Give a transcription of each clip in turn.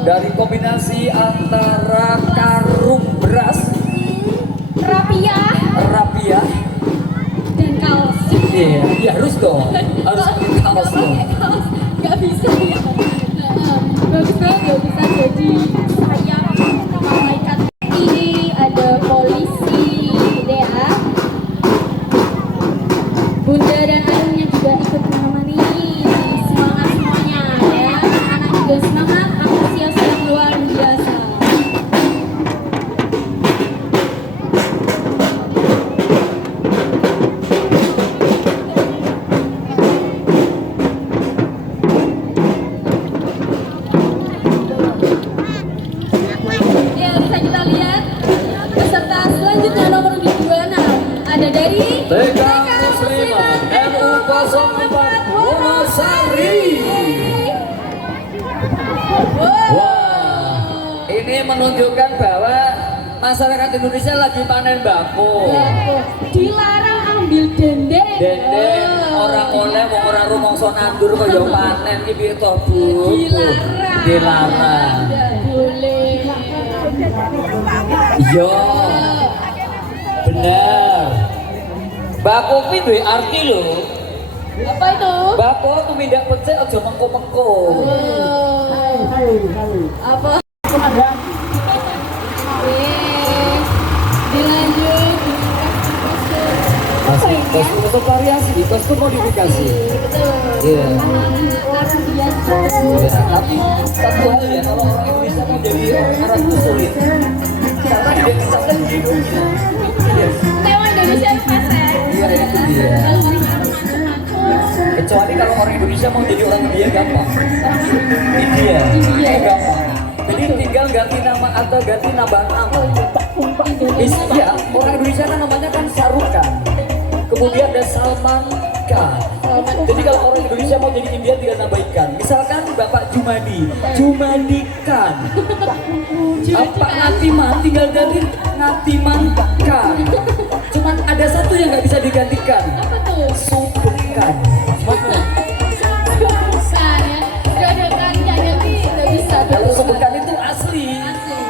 Dari kombinasi antara karung beras, rapiah, dan kaos. iya, ya harus dong, harus pakai kaos dong. Gak bisa ya. Bagus banget ya bisa jadi sayang malaikat. Ini ada polisi gitu ya. Bunda dan ayahnya juga ikut menemani. Semangat semuanya ya. Anak juga semangat, antusias yang luar biasa. Ya, bisa kita lihat peserta selanjutnya nomor 26 ada dari TK Muslimat NU 04 Wonosari. Wah, ini menunjukkan bahwa masyarakat Indonesia lagi panen bako. Dilarang ambil dendeng. Dendeng orang oleh wong ora rumangsa nandur kaya panen iki piye to, Bu? Dilarang. Tidak boleh. Iya. Bener. Bako kuwi duwe arti lho. Apa itu? Bako tumindak becik aja mengko-mengko. Apa? Dilanjut. Kostum variasi, kostum modifikasi. Betul. Iya. Luar biasa. Ya, tapi satu hal ya, kalau orang Indonesia mau jadi orang itu sulit karena identitasnya di Indonesia. Tema Indonesia itu fashion. Iya, itu dia. Kecuali kalau orang Indonesia mau jadi orang India gampang. India gampang. Jadi tinggal ganti nama atau ganti nambah nama. Ya, orang Indonesia kan namanya kan Sarukan. Kemudian ada Salman Khan. Jadi kalau orang Indonesia mau jadi India tinggal nambahkan. Misalkan Bapak Jumadi Khan. Pak Ngatiman tinggal ganti Ngatiman Khan. Cuman ada satu yang nggak bisa digantikan. Apa tuh? Subekan. Bukan ya. Gak ada kan, gak bisa. Kalau subekan itu asli.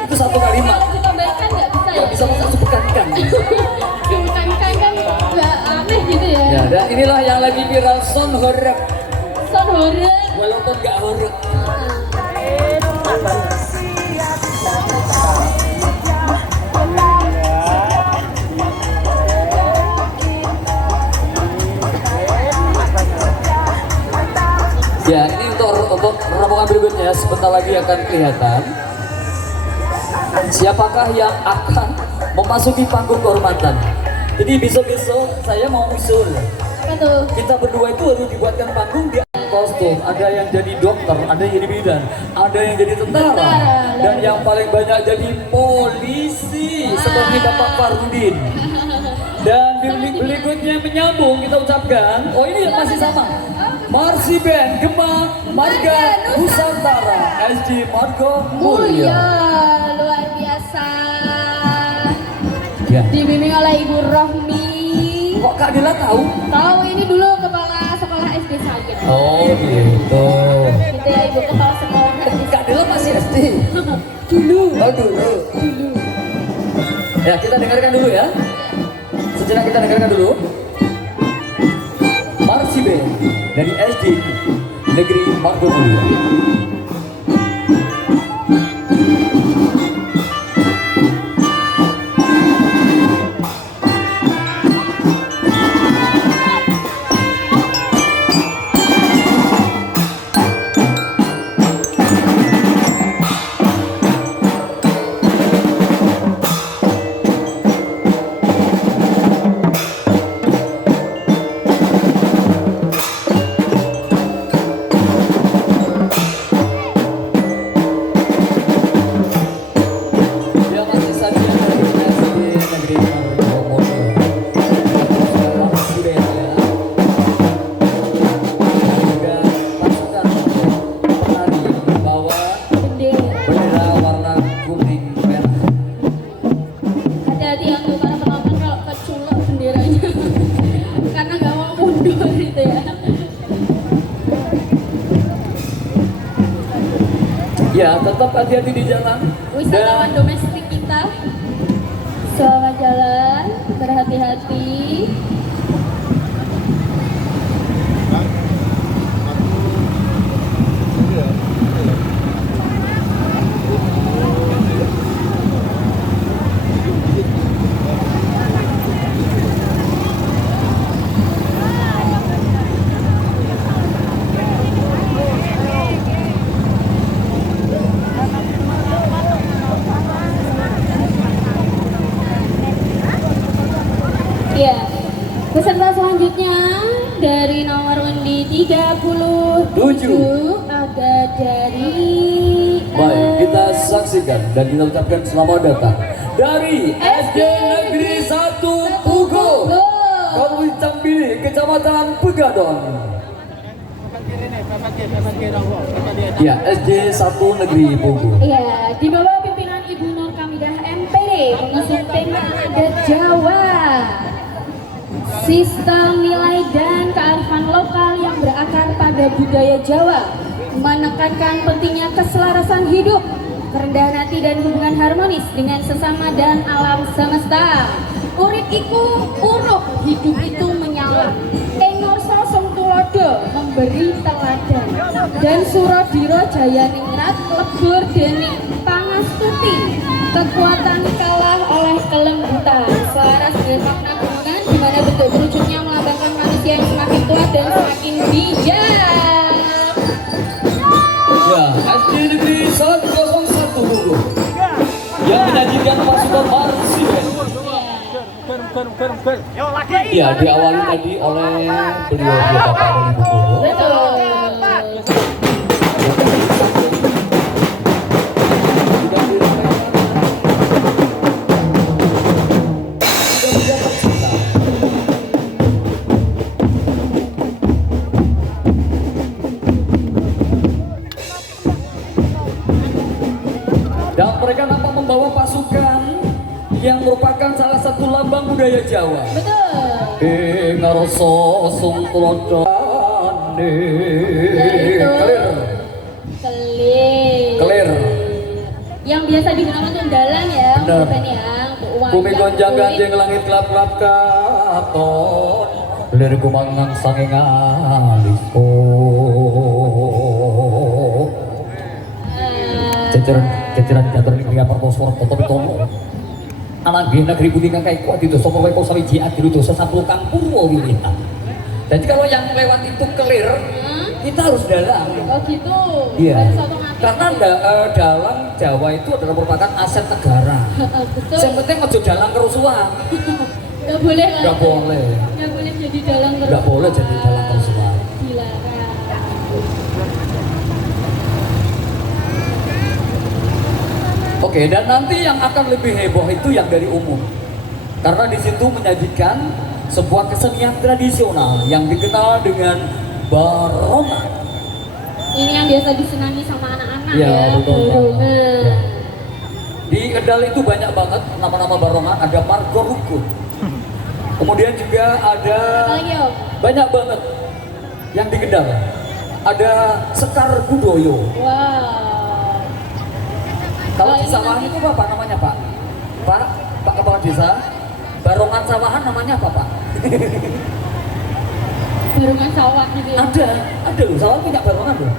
Itu satu kalimat. Kalau ditambahkan gak bisa ya? Gak bisa masa subekan kan. Bukan kan gak aneh gitu ya. Ya, dan inilah yang lagi viral son horek. Son horek. Walaupun gak horek. Ya, ini untuk rombongan berikutnya sebentar lagi akan kelihatan siapakah yang akan memasuki panggung kehormatan. Jadi besok-besok saya mau usul. Apa tuh? Kita berdua itu harus dibuatkan panggung di kostum. Ada yang jadi dokter, ada yang jadi bidan, ada yang jadi tentara, dan yang paling banyak jadi polisi seperti Bapak Farudin. Dan berikutnya menyambung kita ucapkan, oh ini masih sama. Marsi Band Gema Marga Nusantara SG Margo Mulia. Mulya. Luar biasa. Ya. Dibimbing oleh Ibu Rohmi. Kok Kak Dila tahu? Tahu ini dulu kepala sekolah SD saya. Oh gitu. Gitu ya Ibu kepala sekolah SD. Kak Dila masih SD. Dulu. Oh dulu. Ya kita dengarkan dulu ya. Sejenak kita dengarkan dulu. Marsi Band dari SD Negeri Margo Mulya. Ya, tetap hati-hati di jalan. Wisatawan domestik kita, selamat jalan, berhati-hati. Ya, peserta selanjutnya dari nomor undi 37 ada dari Baik, kita saksikan dan kita ucapkan selamat datang dari SD Negeri 1 Pugo, Kabupaten Cambili, Kecamatan Pegadon. Ya, SD 1 Negeri Pugo. Ya, di bawah pimpinan Ibu Nur Kamidah MPD mengusung tema adat Jawa. Sistem nilai dan kearifan lokal yang berakar pada budaya Jawa, menekankan pentingnya keselarasan hidup, kerendahan hati dan hubungan harmonis dengan sesama dan alam semesta. Urip iku uruk, hidup itu menyala. Engorso Sengtulodo memberi teladan, dan Surodiro Jayaningrat lebur dening pangastuti. Kekuatan kalah oleh kelembutan, selaras dengan makna hubungan di mana bentuk wujudnya melambangkan manusia yang semakin kuat dan semakin bijak. Ya, SD Negeri 101 Pugo yang menyajikan pasukan marsimen. Ya, diawali tadi oleh beliau Bapak dari Pugo. Betul. Dan mereka nampak membawa pasukan yang merupakan salah satu lambang budaya Jawa. Betul. Ngarso Sungtulodo. Clear. Clear. Yang biasa digunakan untuk dalang ya, Benar. bukan ya. untuk uang Bumi yang gonjang kulit. ganjing langit gelap-gelap katon. Lir gumangang sanging alispo. Ceceran jatuh di kaya pertosor toto bitono. Anak di negeri putih kang kayak kuat itu sopo weko sawiji adiru dosa 10 kang purwo wilitan. Jadi kalau yang lewat itu clear, kita harus dalang. Oh gitu. Iya. Harus otomatis. Karena dalang Jawa itu adalah merupakan aset negara. Betul. Yang penting ojo dalang kerusuhan. Nggak boleh lah. Nggak boleh. Nggak boleh jadi dalang terus. Nggak boleh jadi dalang kerusuhan. Dilarang. Oke, dan nanti yang akan lebih heboh itu yang dari umum. Karena di situ menyajikan sebuah kesenian tradisional yang dikenal dengan barongan. Ini yang biasa disenangi sama anak-anak Ya, ya. betul. Barongan. Ya. Di Kendal itu banyak banget nama-nama barongan, ada Margo Rukun. Kemudian juga ada Apalagi Om? banyak banget yang di Kendal. Ada Sekar Budoyo. Wow. Kalau Oh, di ini sawahan nanti- itu apa namanya Pak? Pak Kepala Desa, barongan sawahan namanya apa Pak? Barongan sawah gitu ya. Ada loh, sawahan punya barongan loh.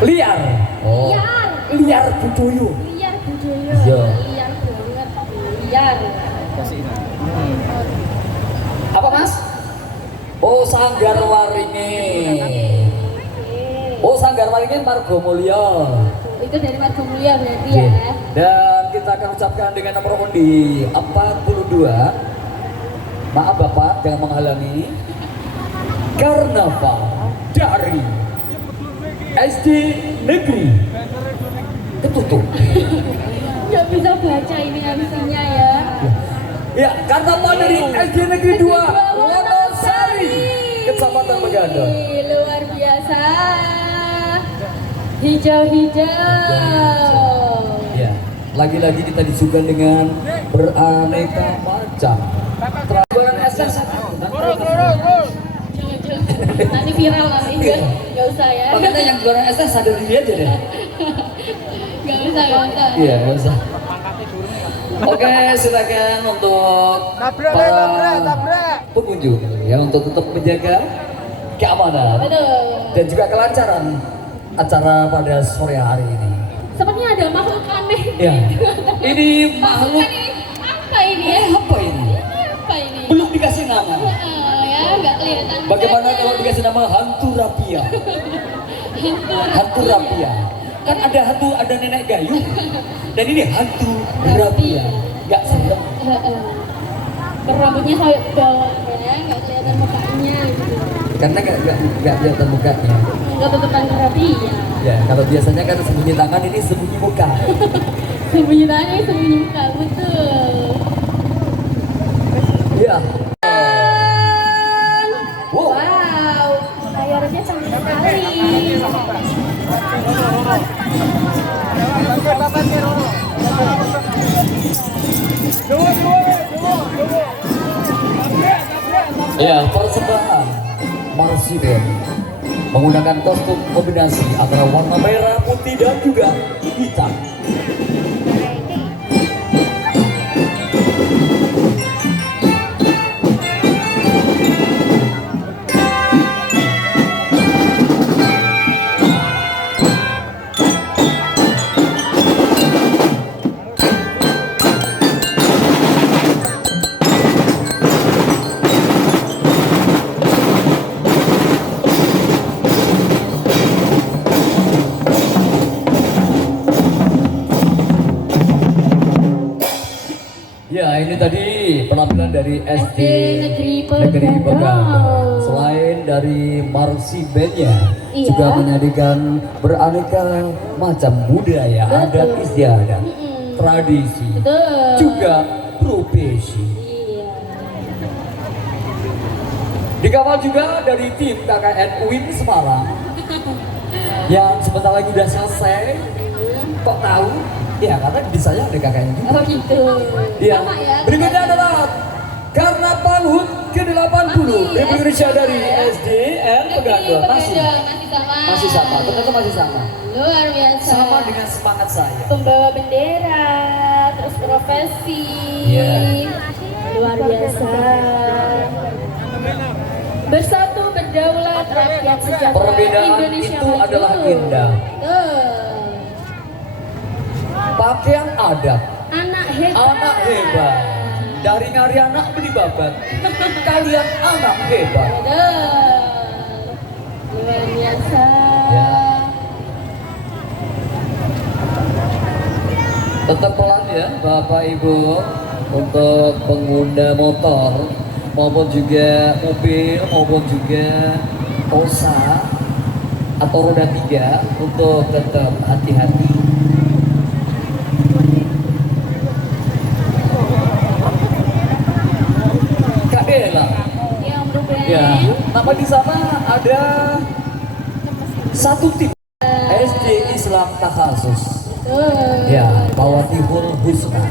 Liar. Oh. Liar. Liar Budoyo. Liar budaya. Iya. Liar banget. Liar. Apa Mas? Oh, Sanggar Waringin. Oh, Sanggar Waringin Margo Mulya. Itu dari Margo Mulia berarti Oke. ya. Dan kita akan ucapkan dengan nomor undi 42. Maaf Bapak, jangan menghalangi. Karnaval dari SD Negeri Ketutup. Nggak bisa baca ini MC-nya ya. Ya, karnaval dari SD Negeri 2 Wonosari, Kecamatan Pegadon. Luar biasa. Hijau-hijau. Ya, lagi-lagi kita disuguhkan dengan beraneka macam. Terabaran SS. Jangan-jangan nanti viral nanti. Nggak usah ya. Makanya yang juara ST sadar diri aja deh. Nggak usah, nggak usah. Iya, nggak usah. Oke, silakan untuk para pengunjung ya untuk tetap menjaga keamanan Betul. dan juga kelancaran acara pada sore hari ini. Sepertinya ada makhluk aneh. Ya, ini makhluk Apa ini ya? apa ini? Apa ini? Belum dikasih nama. Ya, nggak kelihatan. Bagaimana kalau dikasih nama hantu rapia? Hantu rapia. Kan ada hantu, ada nenek gayung. Dan ini hantu rapia. Gak serem. Rambutnya kayak bawang ya, nggak kelihatan mukanya gitu. Karena gak kelihatan mukanya. Nggak tutupan rapi ya. Ya, kalau biasanya kan sembunyi tangan, ini sembunyi muka. Sembunyi tangan, sembunyi muka, betul. Iya. Wow, layarnya cantik sekali. Ya, persembahan Marsiden menggunakan kostum kombinasi antara warna merah, putih, dan juga hitam. Ya, ini tadi penampilan dari SD Negeri Pegadaian. Selain dari marching band-nya, Iya. juga menyajikan beraneka macam budaya, adat istiadat, tradisi, Betul. juga profesi. Iya. Dikawal juga dari tim KKN UIN Semarang yang sebentar lagi udah selesai. Kok tahu? Ya, karena di saya ada KKN juga. Oh gitu. Ya, Sama ya. berikutnya adalah karena Panhut ke-80 Masih Indonesia SD. dari SDN Pegadaian masih sama, ternyata masih sama. Luar biasa. Sama dengan semangat saya. Pembawa bendera, terus profesi. Iya. Luar biasa. Bersatu berdaulat rakyat sejahtera Perbedaan Indonesia itu maju. adalah indah. Betul. Pakaian adat, Anak hebat. anak hebat. Dari ngari anak beli babat. Kalian anak hebat. Betul. Luar biasa. Ya. Tetap pelan ya Bapak Ibu untuk pengguna motor maupun juga mobil maupun juga osa atau roda 3 untuk tetap hati-hati. Kak Dela, Ya, Om Ruben. ya, nama di sana ada satu tim SD Islam Takhasus. Betul. Ya, Mawatihul Husna.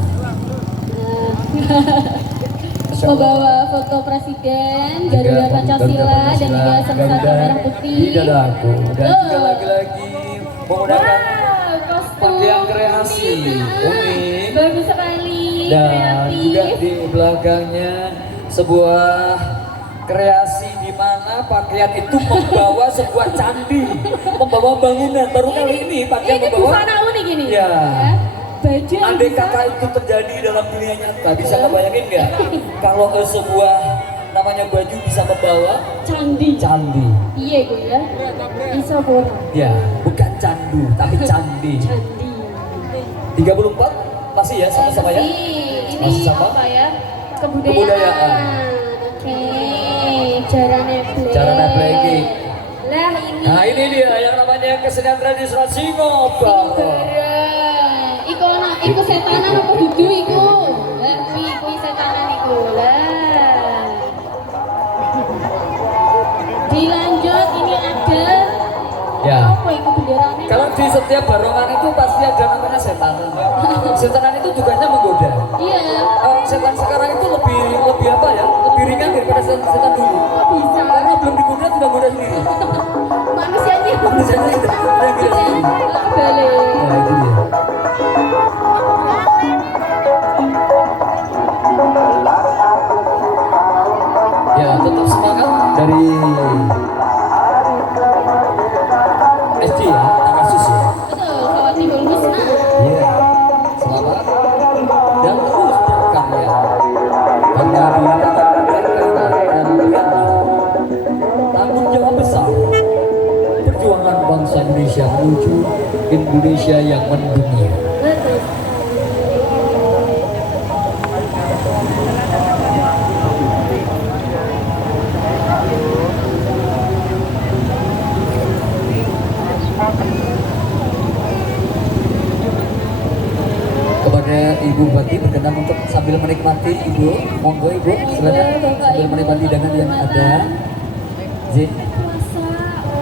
Membawa foto presiden Garuda Pancasila dan juga Sensata Merah Putih. di dadaku dan juga lagi-lagi menggunakan kostum pakaian kreasi unik bagus sekali, dan kreatif. juga di belakangnya sebuah kreasi di mana pakaian itu membawa sebuah candi, membawa bangunan. Baru kali ini pakaian Ini membawa. busana unik ini. Ya. Baju yang Andai bisa- kata itu terjadi dalam dunia nyata, bisa ngebayangin nggak? Kalau sebuah namanya baju bisa membawa candi. candi. Iya gue ya. Bisa bola. Ya, bukan candu, tapi candi. Candi. 34 masih ya sama-sama ya? Ini Masih sama? apa ya? Kebudayaan. Kebudayaan. Oke. Cara neblek. Cara neblek ini. Lah ini. Nah ini dia yang namanya kesenian tradisional Singobaro. Iku setanan apa dudu iku? Lah kuwi setanan iku. Lah. Dilanjut ini ada Ya. apa iku benderanya. Kalau di setiap barongan itu pasti ada namanya setan. Setan itu tugasnya menggoda. Iya. Setan sekarang itu lebih apa ya? Lebih ringan daripada setan dulu. Kok bisa? Karena belum digoda sudah goda sendiri. Manusianya. Manusianya sudah goda sendiri. Balik. Nah itu dia. Ya tetap semangat dari SD ya, Takasus ya. Betul, Jawa Timur Husna. Iya, selamat dan terus berkarya karena tanggung jawab besar perjuangan bangsa Indonesia menuju Indonesia yang mendunia. Betul. Kepada Ibu Bupati berkenan untuk sambil menikmati Ibu, monggo Ibu silakan sambil menikmati dengan yang ada. Zin, Puasa.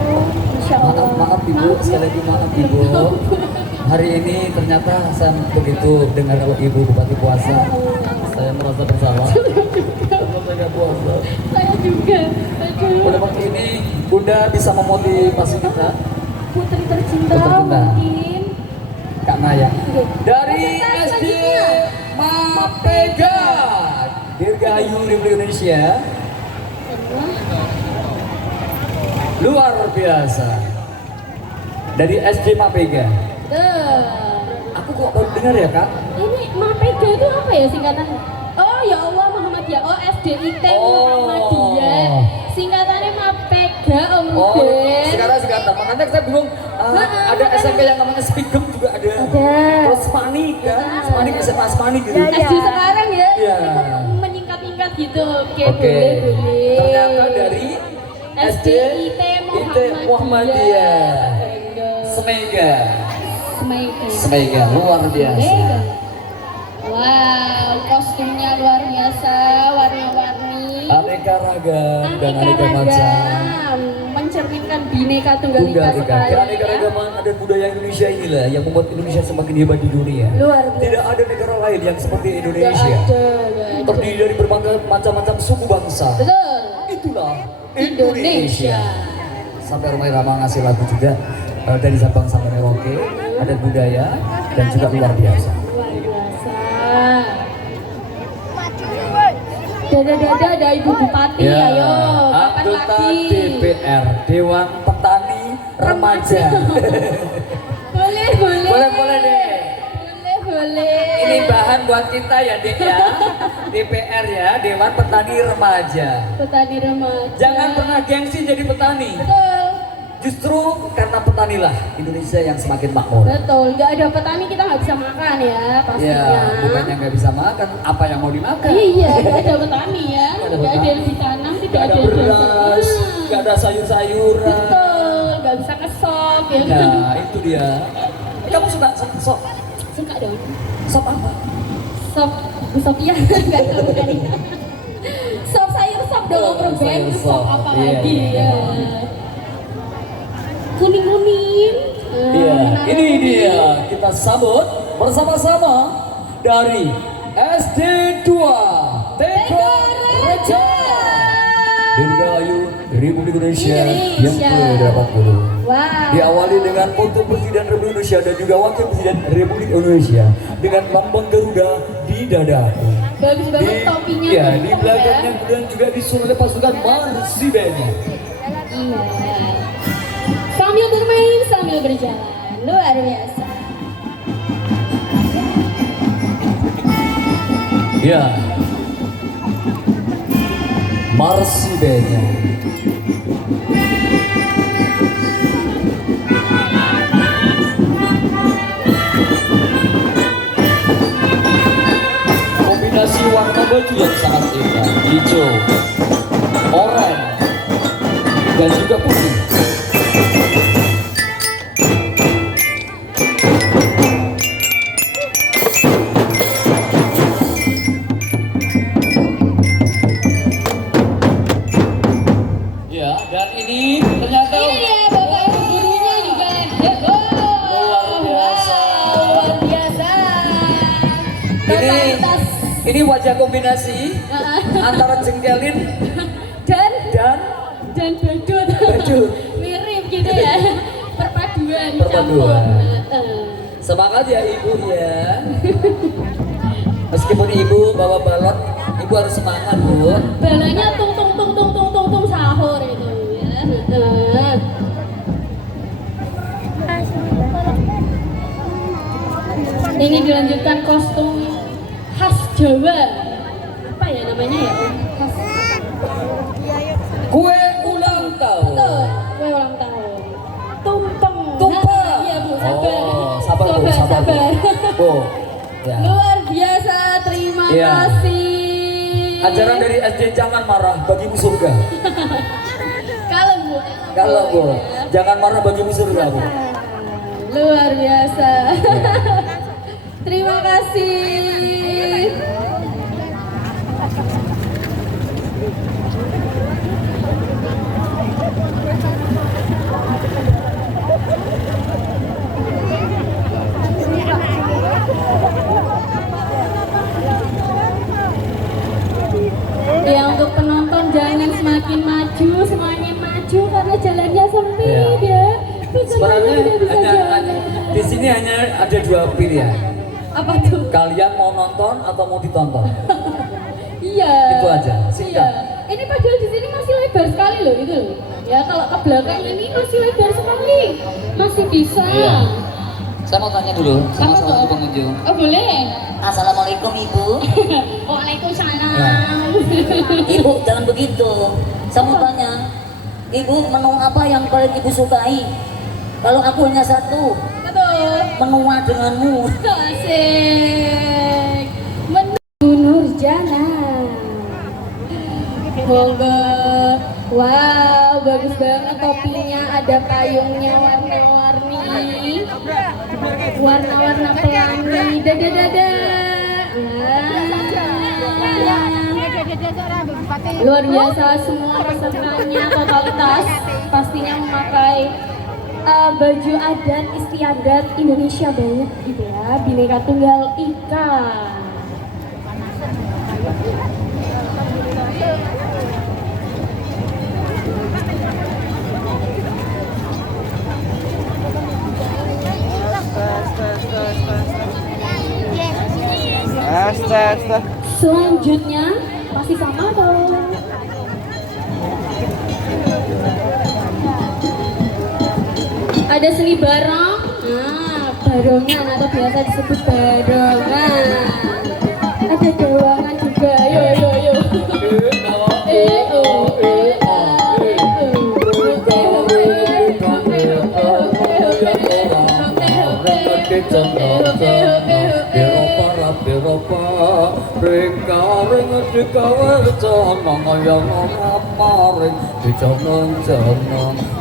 Oh, Insya Allah. maaf Ibu, sekali lagi maaf Ibu. Hari ini ternyata saya begitu dengar kalau Ibu Bupati puasa, saya merasa bersalah. Saya puasa. Saya juga. Aduh. Pada waktu ini Bunda bisa memotivasi kita, Putri tercinta Putri tercinta. mungkin. Kak Naya. Dari Peserta SD selanjutnya. Mapega Dirgahayu Republik Indonesia. Luar biasa. Dari SD Mapega. Tuh. Aku kok baru dengar ya Kak? Ini Mapega itu apa ya singkatan? Oh ya Allah Muhammadiyah. Oh SDIT Muhammadiyah. Singkatannya Mapega Om Oh, Ben. sekarang. Makanya saya bingung. Ada SMP yang namanya Spigem juga ada. Terus Spanik kan? Spanik SMA Spanik gitu. SD sekarang ya. Iya. Menyingkat-nyingkat gitu. Oke, Oke. boleh. Ternyata dari SDIT Muhammadiyah. Semega. Semega luar biasa. Wow, kostumnya luar biasa, warna-warni. Aneka ragam dan Aneka aneka macam. ragam, mencerminkan bineka tunggal ika Tunggal ika. sekali. Keanekaragaman dan budaya Indonesia inilah yang membuat Indonesia semakin hebat di dunia. Luar biasa. Tidak ada negara lain yang seperti Gak Indonesia. ada, gak ada. Terdiri dari berbagai macam-macam suku bangsa. Betul. Itulah Indonesia. Sampai Romai Rama ngasih lagu juga dari Sabang sampai Merauke, ada budaya dan juga luar biasa. Luar biasa. Dada-dada ada Ibu Bupati, ayo. Kapan anggota lagi? DPR, Dewan Petani Remaja. Boleh, boleh. Boleh deh. Boleh. Ini bahan buat kita ya Dek ya. DPR ya, Dewan Petani Remaja. Petani remaja. Jangan pernah gengsi jadi petani. Betul. Justru karena petanilah Indonesia yang semakin makmur. Betul. Gak ada petani kita nggak bisa makan ya pastinya. Ya, bukannya nggak bisa makan, apa yang mau dimakan? Iya, gak ada petani ya. Nggak ada Gak ada petani. yang ditanam, tidak Gak ada ada yang beras, ditanam. gak ada sayur-sayuran. Betul. Gak bisa kesop ya. Nah, itu dia. Kamu suka sop? Suka dong. Sop apa? Sop, sop ya. Gak tahu kan. Sop sayur sop dong, Oh, Bro Ben. sayur Sop sop. apa Iya, lagi iya. ya? Kuning-kuning. Iya, menarik ini kuning. dia kita sambut bersama-sama dari SD 2 TK Reja Dirgahayu Republik Indonesia yang ke-80. Wow. Diawali dengan foto Presiden Republik Indonesia dan juga Wakil Presiden Republik Indonesia dengan lambang Garuda di dadaku. Bagus banget topinya. Ya, tuh, di ya. belakangnya kemudian juga disuruh oleh pasukan Marsibenya. Iya. Sambil bermain, sambil berjalan. Luar biasa. Ya, Marsibenya. Kombinasi warna baju yang sangat indah, hijau, oranye, dan juga putih. Ya, dan ini ternyata Ini dia Bapak Ibu gurunya juga hebat. Ini wajah kombinasi antara jengkelin dan badut. Badut. Mirip gitu ya. Perpaduan. Perpaduan. campur. Semangat ya ibu ya. Meskipun ibu bawa balon, ibu harus semangat bu. Balanya tung sahur itu ya. Ini dilanjutkan kostum khas Jawa. Apa ya namanya ya? Khas. Kue ulang tahun. Betul, kue ulang tahun. Tumpeng. Tumpeng. Nah, iya Bu, sabar. Oh, sabar bu, sabar bu. Bu, ya. Luar biasa, terima Iya. kasih. Ajaran dari SD jangan marah bagimu surga. Kalem Bu. Kalau bu, Ya. jangan marah bagimu surga bu. Luar biasa. Iya. Terima kasih. Ya untuk penonton jangan semakin maju karena jalannya sempit Iya. ya. Bisa Sebenarnya jalan, tidak bisa jalan. di sini hanya ada dua pilihan. Apa tuh? Kalian mau nonton atau mau ditonton? Iya. Itu aja, singkat. Iya. Ini padahal di sini masih lebar sekali loh itu loh. Ya kalau ke belakang ini masih lebar sekali. Masih bisa. Iya. Saya mau tanya dulu sama Apa salah satu tuh? pengunjung. Oh boleh. Assalamualaikum Ibu. Waalaikumsalam. Ibu jangan begitu. Saya mau tanya, Ibu menu apa yang paling Ibu sukai? Kalau aku hanya satu, Betul. menua denganmu. Asik. Menu Nurjana. Monggo. Wow, bagus banget topinya, ada payungnya warna-warni. Warna-warna pelangi. Dada. Luar biasa semua pesertanya totalitas pastinya memakai baju adat istiadat Indonesia banget gitu ya, Bhinneka Tunggal Ika. Selanjutnya masih sama dong. Ada seni barong, barongan atau biasa disebut barongan. Ada gawangan juga, yo.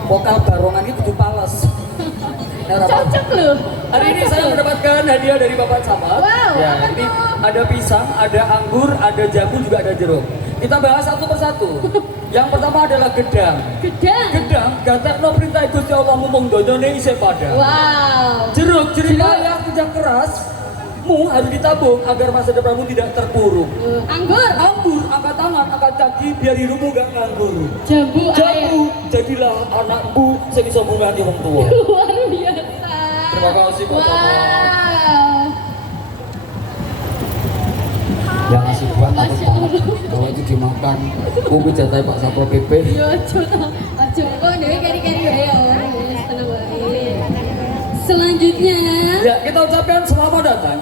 Vokal barongan itu kudu pales. Cocok loh. Hari ini saya mendapatkan hadiah dari Bapak Camat. Wow, Ya, apa ini tuh? ada pisang, ada anggur, ada jambu, juga ada jeruk. Kita bahas satu persatu. Yang pertama adalah gedang. Gedang. Gedang, gatekno perintah Gusti Allah mumung donyone isih padha. Wow. Jeruk, jeruk payah kerja keras harus ditabung agar masa depanmu tidak terpuruk. Anggur. Anggur, angkat tangan, angkat kaki, biar hidupmu gak nganggur. Jambu air. Jambu, jadilah anakmu sing iso mbungani wong tuwa. Luar biasa. Terima kasih, Pak Camat. Wow. Yang ngasih buat aku Masya banget. Allah. Kalau itu dimakan, aku jatai Pak Satpol PP. Yo aja toh. Aja kok dhewe keri-keri wae ya. Wis tenang wae. Selanjutnya Ya, kita ucapkan selamat datang.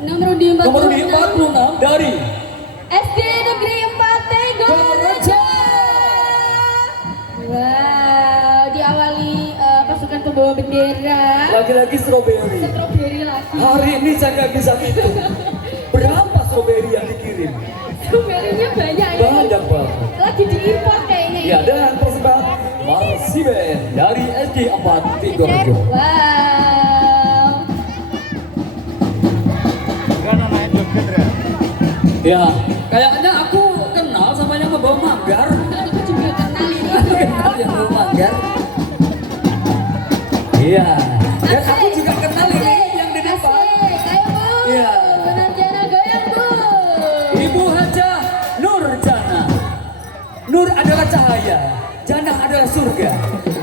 nomor di 46. Nomor di 46 dari SD Negeri 4 Tegorejo. Wow, diawali pasukan pembawa bendera. lagi-lagi strawberry. Strawberry lagi. Hari ini saya nggak bisa hitung berapa strawberry yang dikirim. Strawberry-nya banyak ya. Banyak banget. Lagi diimpor kayaknya. Ya, dan persembahan Marsiben dari SD 4 Tegorejo. Wow. Ya, kayaknya aku kenal sama yang membawa manggar. Aku juga kenal ini. Kenal yang membawa manggar. Iya. Dan aku juga kenal ini yang di depan. Asik. Ayo Bu. Iya. Penanjana goyang Bu. adalah cahaya, jannah adalah surga.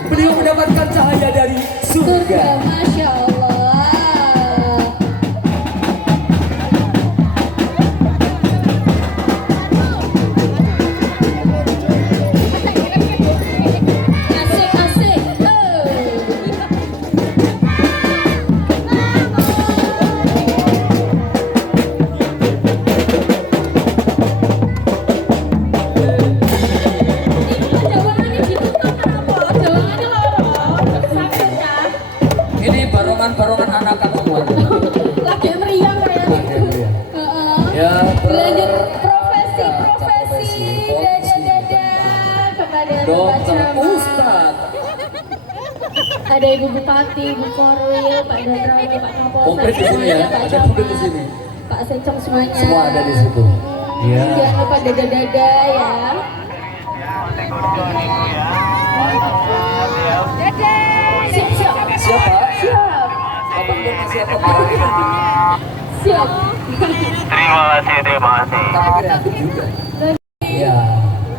Beliau mendapatkan cahaya dari surga. Masya Allah. Asik, asik. Jawangannya ditutup kenapa? Jawangannya lorong. Sakit kah? Ini barongan-barongan anak semua. Lagi meriang kayaknya. Heeh. Ya, Lanjut profesi dadah kepada Bapak Dokter Camat. Ustadz. Ada Ibu Bupati, Ibu Korwil, Pak Danrawi, Pak Kapolsek, Komplit di sini ya, Pak ada Camat, komplit di sini. Pak Secong semuanya. Semua ada di situ. Iya. Jangan lupa dadah-dadah ya. Siap. Siapa? Siap. Bapak nama siapa Pak? Siap. Terima kasih. Tapi kreatif juga. Ya,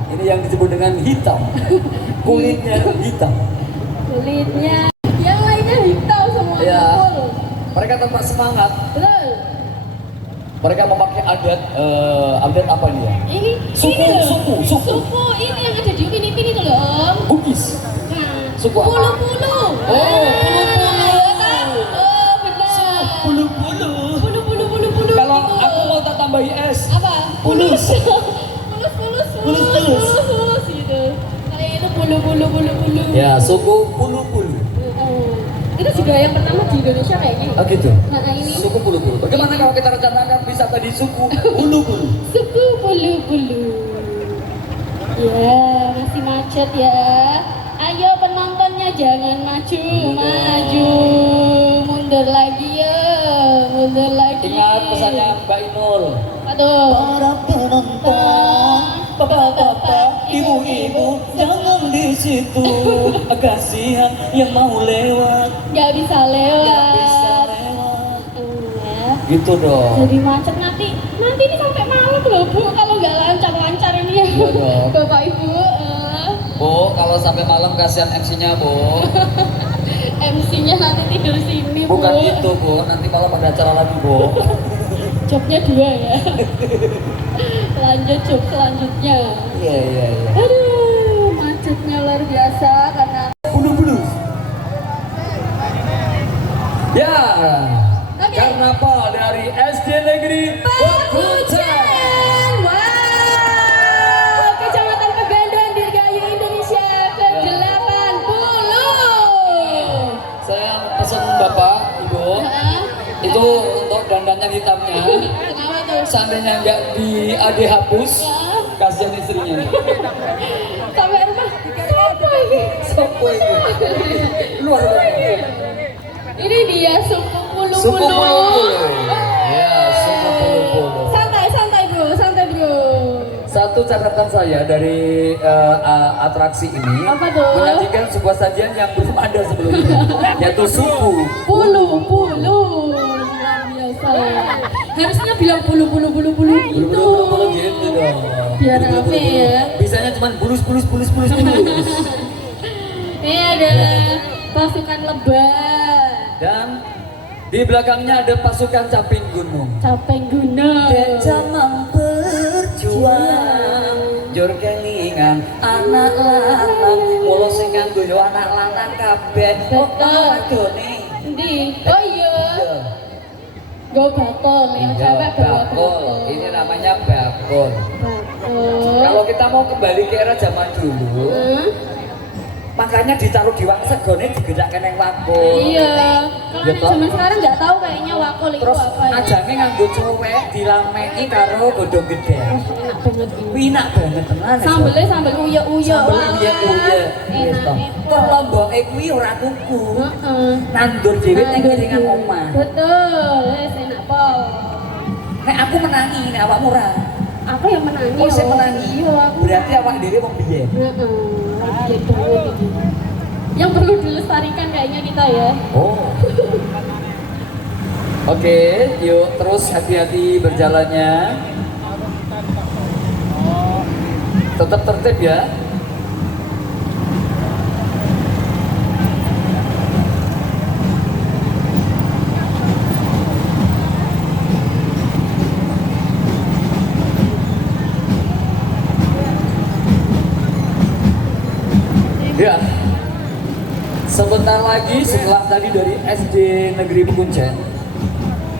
ini yang disebut dengan hitam. Kulitnya hitam. Kulitnya. Yang lainnya hitam semua. Ya. Betul. Mereka tampak semangat. Betul. Mereka memakai adat apa ini ya? Ini Suku, ini loh. suku, suku. Suku ini yang ada di Upin-Ipin itu loh Om. Bugis. Nah, Suku apa? Pulu-pulu. Pulu-pulu. Ya kan? Oh benar. Pulu-pulu. Pulu-pulu. Kalau gitu. aku mau tak tambahi es. Apa? Pulus. Pulus gitu. Kayak itu pulu. Ya, suku pulu-pulu. Oh. Itu juga yang pertama di Indonesia kayaknya. Oh gitu. Nah ini Suku pulu-pulu. Bagaimana kalau kita rencanakan wisata di suku pulu-pulu? suku pulu. Ya, masih macet ya. Ayo penontonnya jangan maju. Mundur lagi ya. Mundur lagi. Ingat pesannya Mbak Inul. Aduh. Para penonton, bapak-bapak, ibu-ibu, jangan di situ. Kasihan yang mau lewat, Nggak bisa nggak lewat. bisa lewat. Ya. Gitu dong. Jadi macet nanti ini sampai malam loh Bu kalau nggak lancar ini ya. Iya dong. Bapak Ibu Bu, kalau sampai malam kasihan MC-nya Bu. MC-nya nanti tidur sini Bu. Bukan itu Bu, nanti malam ada acara lagi Bu. Jobnya 2 ya. Lanjut job selanjutnya. Iya. Aduh, macetnya luar biasa karena Bulu-bulu. Ya. Oke. Karena apa dari SD Negeri Pakucen. Wow, Kecamatan Pegandan Dirgayu Indonesia ke-80. Saya pesan Bapak, Ibu, Heeh. itu untuk dandannya hitamnya. Kenapa tuh? Seandainya nggak di AD hapus, Ya. kasihan istrinya. Sampai rumah. Siapa ini? Sopo ini? Luar biasa. Ini dia suku pulu-pulu. Suku pulu-pulu. Ya, suku pulu-pulu. Santai bro. Satu catatan saya dari atraksi ini Apa tuh? menyajikan sebuah sajian yang belum ada sebelumnya, yaitu suku Pulu-pulu. Luar biasa. Harusnya bilang pulu-pulu gitu. Bulu-bulu gitu dong. Biar Bulu-bulu. rame ya. Bisanya cuma bulus. Ini ada pasukan lebah. Dan di belakangnya ada pasukan caping gunung. Capeng Gunung. Jamang berjuang, jor kelingan anak lanang, mulo sing nganggo yo anak lanang kabeh. Betul. Adone. Di. Oh iya. Go bakul yang cewek bawa bakul. Ini namanya bakul. Bakul. Kalau kita mau kembali ke era zaman dulu, makanya ditaruh di wang segone digerakkan yang wakul. Iya. Kalau Ya, anak toh. zaman sekarang nggak tahu kayaknya wakul itu Terus apa ya. ajangnya nganggo cuwek dilameki karo godhong gede. Enak banget ini. Winak banget tenan. Sambelnya sambel uya-uya. Sambel Wah, uya-uya. Iya enak toh. itu. Kok lomboke kuwi ora tuku. Heeh. Nandur dhewe ning ngiringan omah. Betul, wes enak pol. Nek aku menangi, nek awakmu ora. Apa yang menangi? Oh, saya menangi. Iya, aku. Berarti awak dhewe wong biyen. Heeh. Iya banget ini. Yang perlu dilestarikan kayaknya kita ya. Oh. Oke, yuk terus hati-hati berjalannya. Tetap tertib ya. lagi setelah tadi dari SD Negeri Kuncen.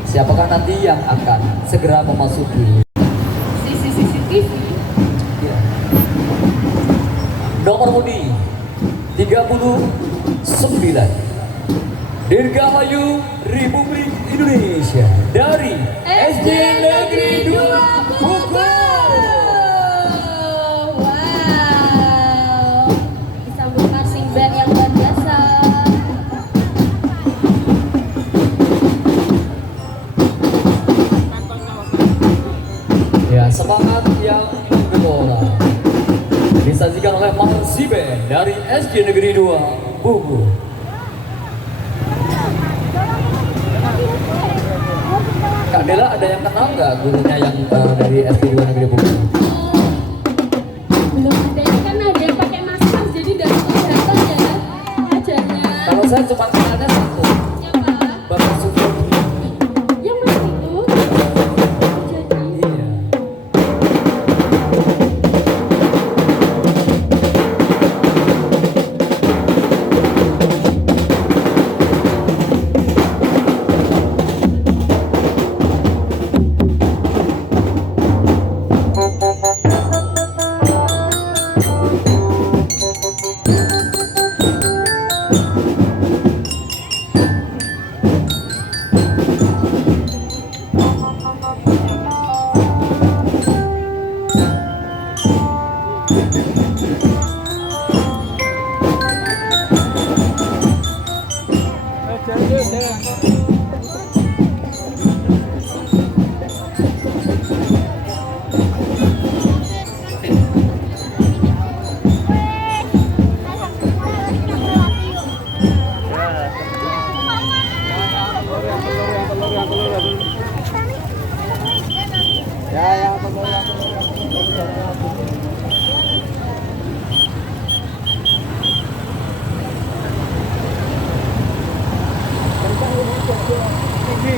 Siapakah nanti yang akan segera memasuki CCTV. ya. Nomor undi 39 Dirgahayu Republik Indonesia dari SD Negeri 2 Bogor. Wow, disambut marching band yang luar biasa. Ya, semangat yang menggelora disajikan oleh marching band dari SD Negeri 2 Bogor. Kak Dela, ada yang kenal nggak gurunya yang dari SD 2 Negeri Bogor? Belum ada, ini kan ada yang pakai masker jadi dari kelihatan ya ajarnya. Kalau saya cuma kenalnya satu, Siapa? Bapak Sugeng. Yang mana itu?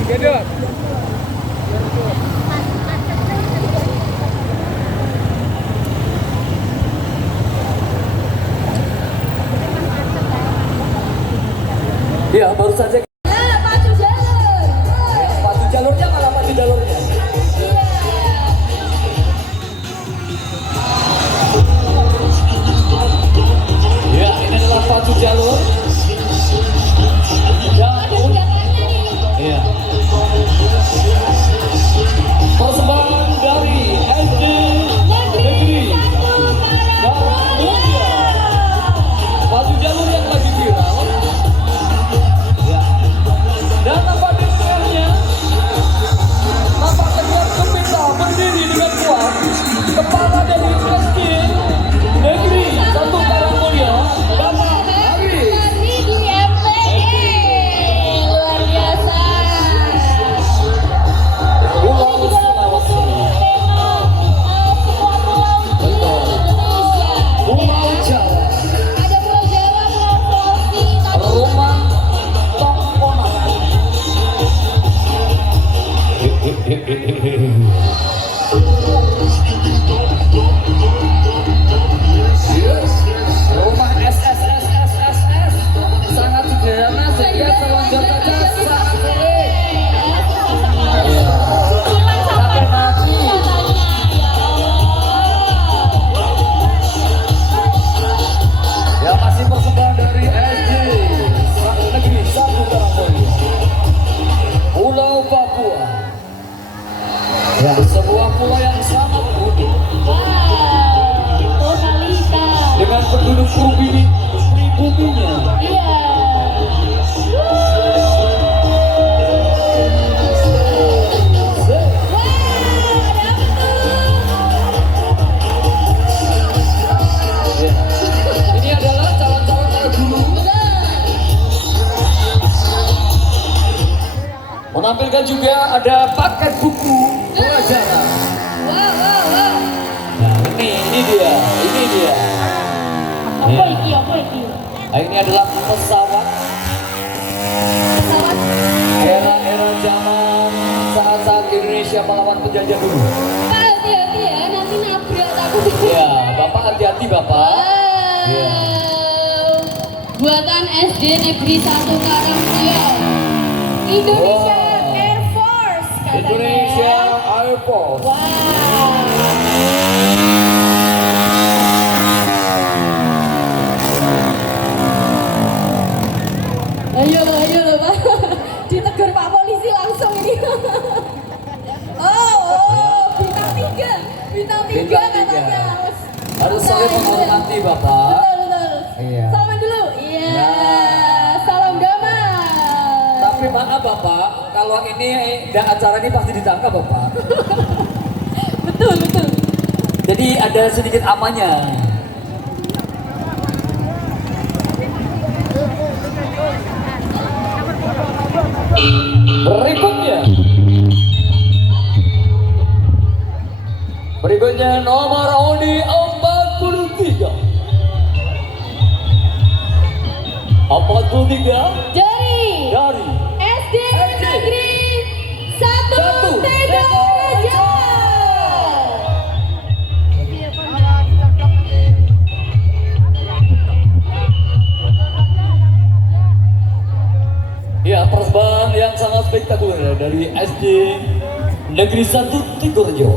Jadi Iya. Ya, baru saja ya, pacu jalur. pacu jalurnya malah pacu jalurnya. Ya, ini adalah pacu jalur. Iya. Persembahan dari SD Negeri Darmulia. Pacu jalur yang lagi viral. Ya. Dan nampak di tengahnya, nampak tegak gembira berdiri dengan kuat kepala dari SD Negeri 1 Darmulia, Bapak Ari. Ini di MPE luar biasa. Pulau Sulawesi. Semua pulau di Indonesia. Pulau Jawa. Ada Pulau Jawa, Pulau Sulawesi, Rumah Tongkonan. Rumah SSSSSS sangat sederhana sehingga selanjut saja sangat sulit. Sampai mati. Ya, masih persembahan dari SD Negeri 1 Darmulia, Pulau Papua. Ya, sebuah pulau yang sangat unik dengan penduduk pribuminya. Iya. Ya. Ini adalah calon-calon guru. Menampilkan juga ada paket buku pelajaran. Wow. Nah, ini dia. Apa Ya. iki? Apa iki? Nah, ini adalah pesawat Pesawat. era-era zaman saat-saat Indonesia melawan penjajah dulu. Pak, hati-hati ya, nanti nabrak takut. Ya, Bapak hati-hati Bapak. Wow. Iya. Buatan SD SD Negeri 1 Karangtengah. Indonesia Air Force katanya. Indonesia Air Force. Wow. Ayo loh Pak. Ditegur Pak Polisi langsung ini. Bintang 3. Bintang 3 katanya. Harus saling menghormati Bapak. Betul. Iya. Salaman dulu. Iya. Nah. Salam damai. Tapi maaf Bapak, kalau ini acara ini pasti ditangkap Bapak. Betul. Jadi ada sedikit amannya. Berikutnya nomor Audi 43. 43 Dari dari SD Negeri 1 Tegalrejo. ya persembahan yang sangat spektakuler dari SD Negeri 1 Tegalrejo.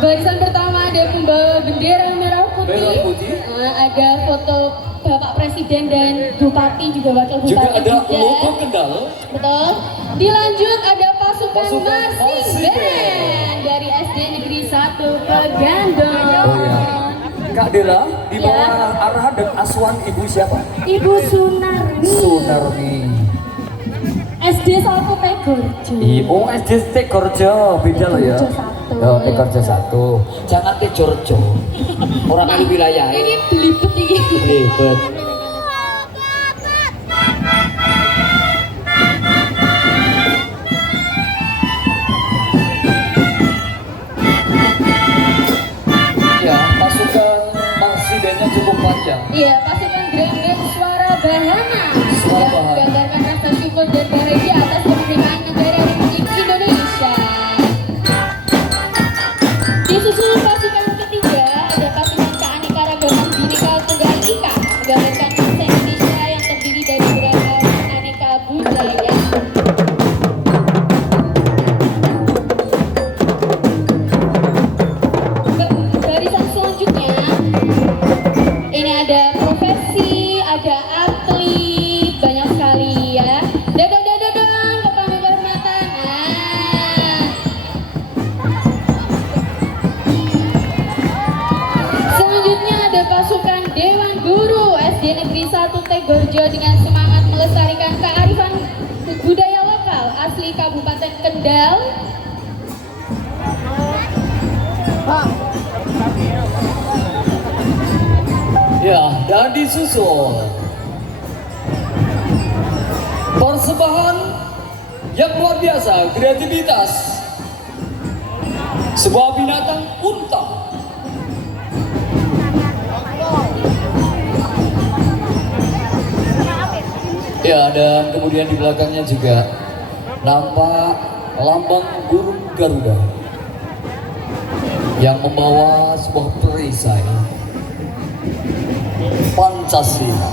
Barisan pertama ada pembawa bendera merah Merah putih. Ada foto Bapak Presiden dan Bupati juga wakil Bupati Juga ada logo Kendal. Betul. Dilanjut ada pasukan Pasukan Marching Marching Band dari SD Negeri 1 Pegandong. Oh ya. Kak Dela, di bawah arahan dan asuhan Ibu siapa? Ibu Sunarni. Sunarni. SD 1 Tegalrejo. Ibu SD Tegalrejo, beda loh ya. Tegalrejo 1. Oh, Tegalrejo 1. Jangan Tegalrejo. Orang kali wilayah. Ini belibet ini. Ribet. Ya, pasukan Marsidennya cukup panjang. Iya, pasukan Greng-Greng Suara Bahana Suara yang Bahana. menggambarkan rasa syukur dan bahagia atas kemerdekaan negara Republik Indonesia. Disusul pasukan ketiga ada pasukan keanekaragaman Bhinneka Tunggal Ika menggambarkan bangsa Indonesia yang terdiri dari beragam aneka budaya. Barisan selanjutnya ini ada profesi, ada atlet, banyak sekali ya. Dadang kepala kehormatan. Selanjutnya ada pasukan Dewan Guru SD Negeri 1 Tegalrejo dengan semangat melestarikan kearifan budaya lokal asli Kabupaten Kendal. Ya, dan disusul persembahan yang luar biasa, kreativitas sebuah binatang unta. Ya, dan kemudian di belakangnya juga nampak lambang burung Garuda yang membawa sebuah perisai Pancasila.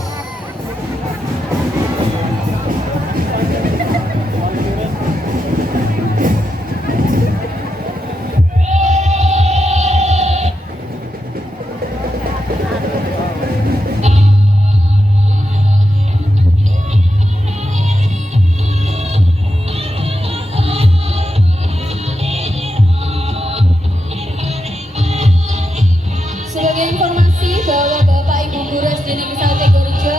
Sebagai informasi bahwa Bapak Ibu Guru SD Negeri 1 Tegalrejo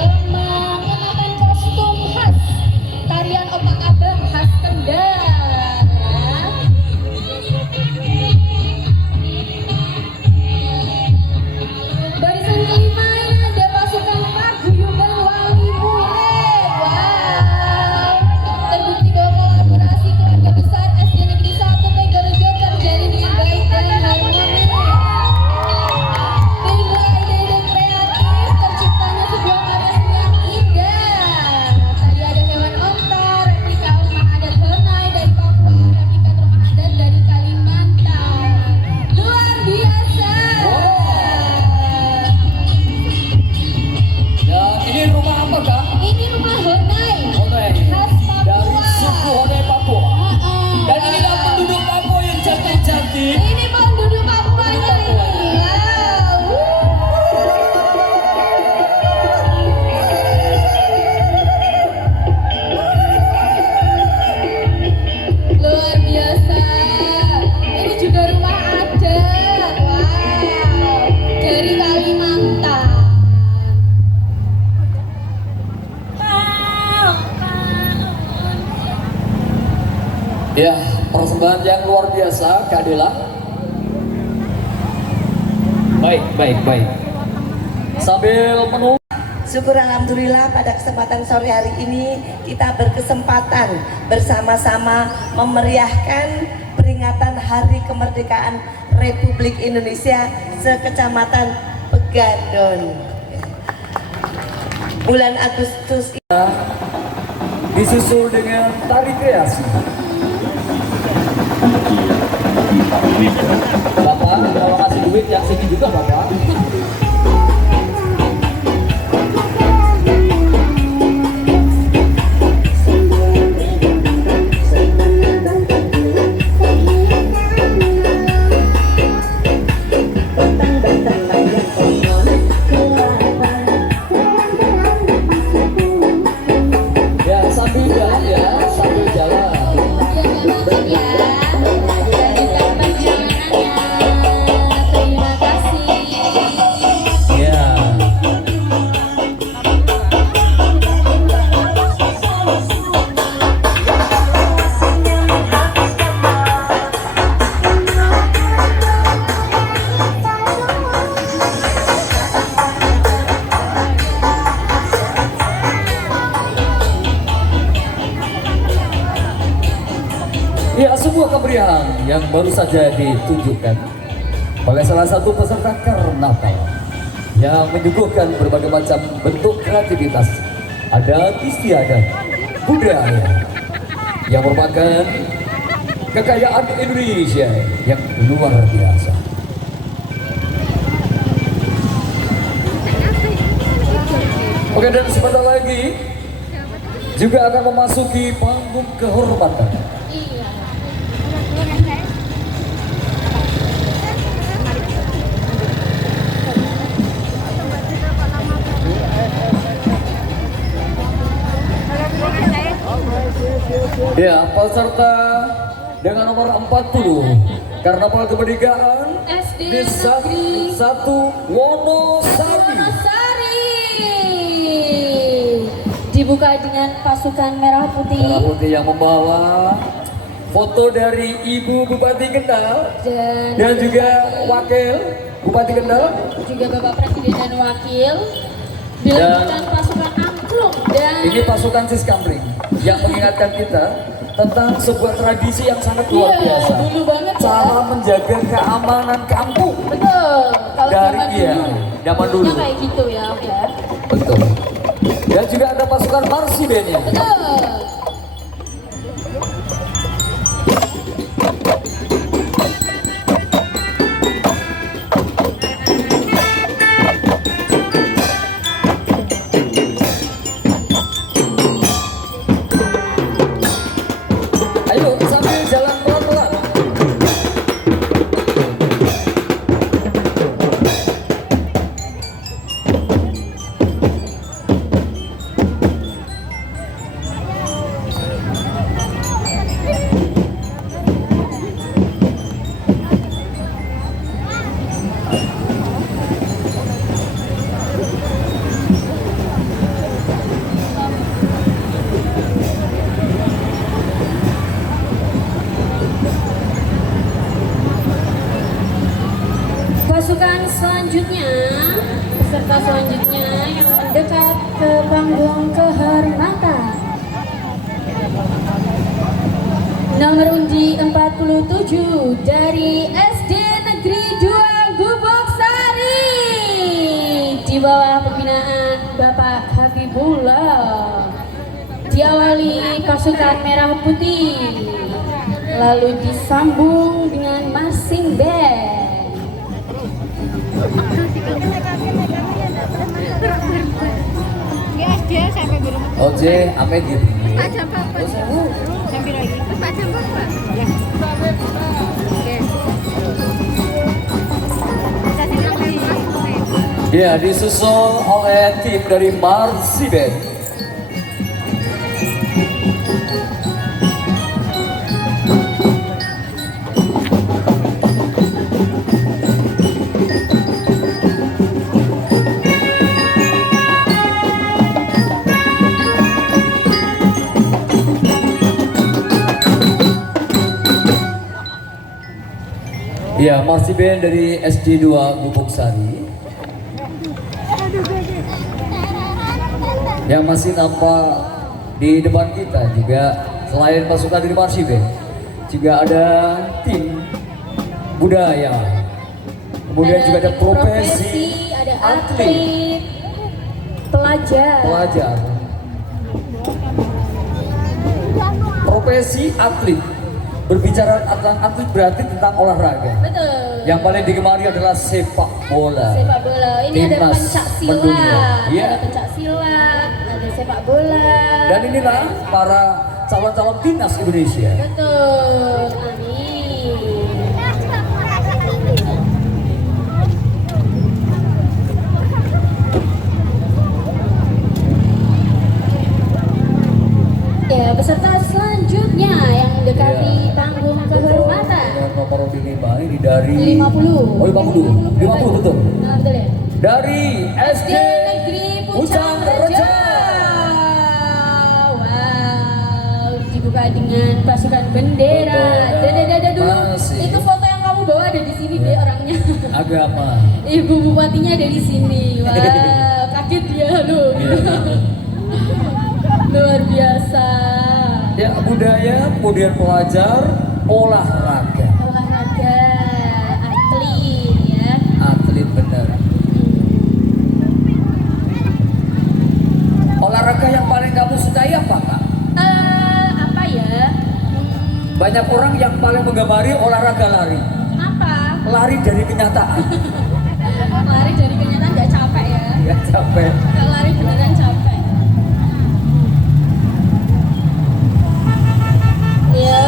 Ya, persembahan yang luar biasa, Kak Dela. Baik. Sambil menunggu. Syukur alhamdulillah pada kesempatan sore hari ini kita berkesempatan bersama-sama memeriahkan peringatan Hari Kemerdekaan Republik Indonesia sekecamatan Pegandon. Bulan Agustus Disusul dengan tari kreasi. Bapak, kalau kasih duit yang sini juga Bapak. Ya, sambil jalan ya, sambil jalan. Ya, lanjutkan perjalanannya. Terima kasih. Ya. Ya, sebuah kemeriahan yang baru saja ditunjukkan oleh salah satu peserta karnaval yang menyuguhkan berbagai macam bentuk kreativitas adat istiadat budaya yang merupakan kekayaan Indonesia yang luar biasa. Oke, dan sebentar lagi juga akan memasuki panggung kehormatan. Ya, peserta dengan nomor 40 Karnaval Kemerdekaan SD Desa Negeri 1 Wonosari. Dibuka dengan pasukan merah putih Merah putih yang membawa foto dari Ibu Bupati Kendal dan juga Wakil Bupati Kendal. juga Bapak Presiden dan Wakil. Dilanjutkan pasukan angklung dan Ini pasukan Siskamling yang mengingatkan kita tentang sebuah tradisi yang sangat luar Iya, biasa. dulu banget ya. Cara menjaga keamanan kampung. betul. Kalau Dari zaman dia, dulu, zaman dulu. dulunya kayak gitu ya, ya. Betul. Dan juga ada pasukan Marsibennya. Betul. Ayo sambil jalan pelan-pelan. Pasukan selanjutnya, peserta selanjutnya yang mendekat ke panggung kehormatan. Nomor undi 47 dari SD Negeri 2 Gubuk Sari di bawah pembinaan Bapak Habibullah. Diawali pasukan merah putih, lalu disambung dengan marching band. Dia sampai guru Oke, apa gitu? jam berapa? Sampai lagi. Pak jam berapa? Ya. Oke. Kita simak lagi. Ya, disusul oleh tim dari Marsiben. Ya, Marching Band dari SD 2 Gubuk Sari yang masih nampak di depan kita juga selain pasukan dari Marching Band juga ada tim budaya, kemudian juga ada profesi, ada atlet, pelajar. Profesi atlet. Berbicara tentang atlet berarti tentang olahraga. Betul. Yang paling digemari adalah sepak bola. Sepak bola. Ini ada Timnas pencak mendunia. silat, Iya. ada pencak silat, ada sepak bola. Dan inilah para calon-calon timnas Indonesia. Betul. Amin. Ya, peserta selanjutnya yang mendekati Iya. panggung kehormatan. Dengan nomor 5 ini dari 50. Oh, 50 betul. Nah, betul ya? Dari SD Negeri Pucang Reja. Wow, dibuka dengan pasukan bendera. Dada dulu. Masih. Itu foto yang kamu bawa ada di sini deh orangnya. Agama. Ibu bupatinya ada di sini. Wah, kaget dia loh. Luar biasa. Ya, budaya, kemudian pelajar, olahraga. Olahraga, atlet ya. Atlet benar. Olahraga yang paling kamu sukai apa, Kak? Apa ya? Banyak orang yang paling menggemari olahraga lari. Kenapa? Lari dari kenyataan. Lari dari kenyataan nggak capek ya? Ya, capek. Kalau lari beneran capek. Ya,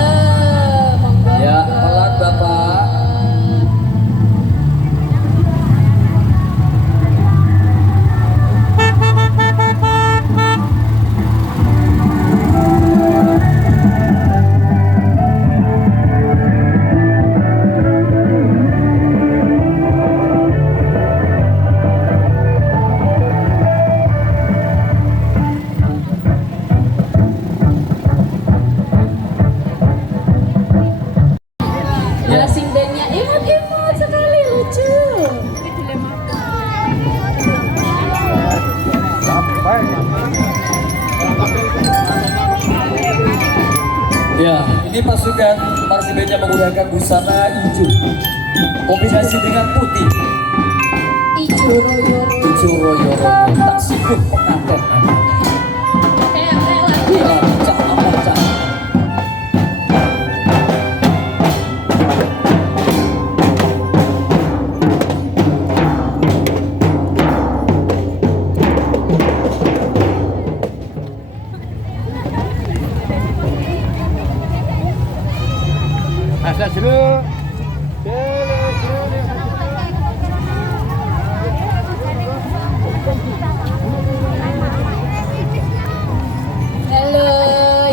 monggo. Ya, pelan Bapak. Marching bandnya imut sekali, lucu. Ya, ini pasukan Marching Band-nya menggunakan busana hijau kombinasi dengan putih. Ijo royo. Hijau royo-royo, tak sibuk pengantin. Kayak lagu ya. Cak apa cak? Halo,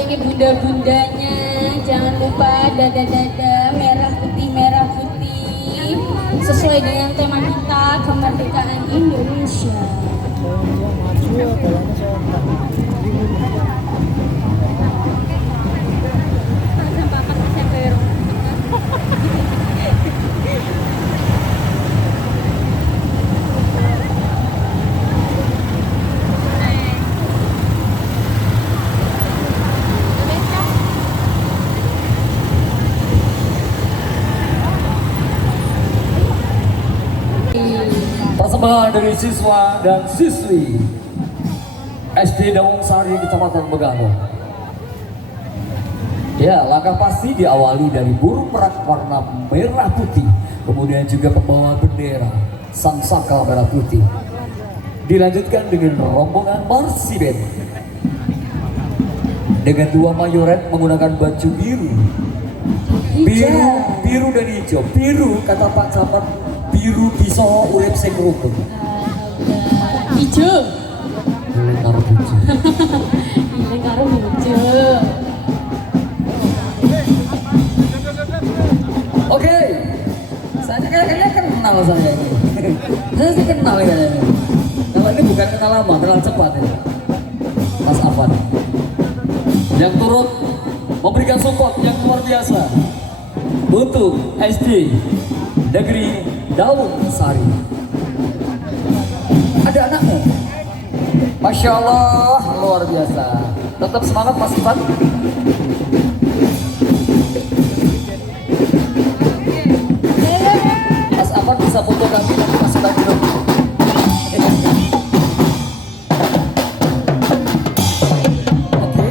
ini bunda-bundanya. Jangan lupa dada-dada merah putih sesuai dengan tema kita kemerdekaan Indonesia. Persembahan dari siswa dan siswi SD Daung Sari, Kecamatan Megango. Ya, langkah pasti diawali dari burung merak warna merah putih, kemudian juga pembawa bendera sang saka merah putih. Dilanjutkan dengan rombongan Marching Band dengan 2 mayoret menggunakan baju biru dan hijau. Biru kata Pak Camat, biru bisa urip sing rukun. Ijo. Ini karo hijau. Ini karo ijo. Oke, saya kayaknya kenal saya ini. Saya sih kenal kayaknya. Kalau ini bukan kenal lama, kenal cepat ini. Mas Afan yang turut memberikan support yang luar biasa untuk SD Negeri Dawung Sari. Ada anakmu? Masya Allah, luar biasa. Tetap semangat Mas Ivan. Mas Afan bisa foto kami nanti Mas Ivan dulu. Oke.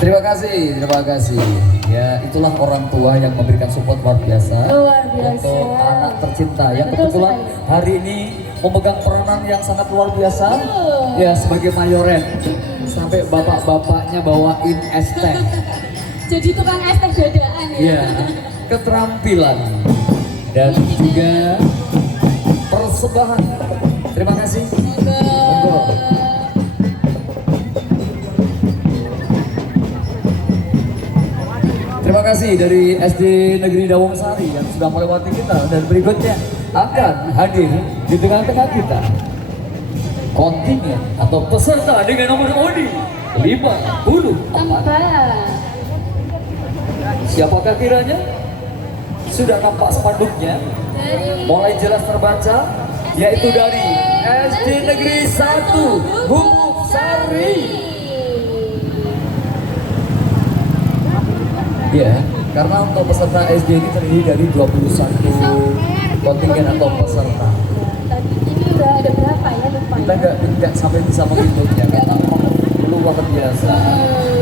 Terima kasih. Ya, itulah orang tua yang memberikan support luar biasa, Luar biasa. untuk anak tercinta yang Betul kebetulan sekali. hari ini memegang peranan yang sangat luar biasa. Ya, sebagai mayoret sampai bapak-bapaknya bawain es teh. Jadi tukang es teh dadaan ya. Ya, keterampilan dan juga persembahan. Terima kasih. Monggo. Terima kasih dari SD Negeri Dawung Sari yang sudah melewati kita, dan berikutnya akan hadir di tengah-tengah kita kontingen atau peserta dengan nomor undi 54. Tempat. Siapakah kiranya? Sudah nampak spanduknya, mulai jelas terbaca, yaitu dari SD Negeri 1 Gubuk Sari. Ya, karena untuk peserta SD ini terdiri dari 21 kontingen atau peserta. Tadi ini udah ada berapa ya, lupa Kita ya. nggak sampai bisa menghitungnya karena luar biasa.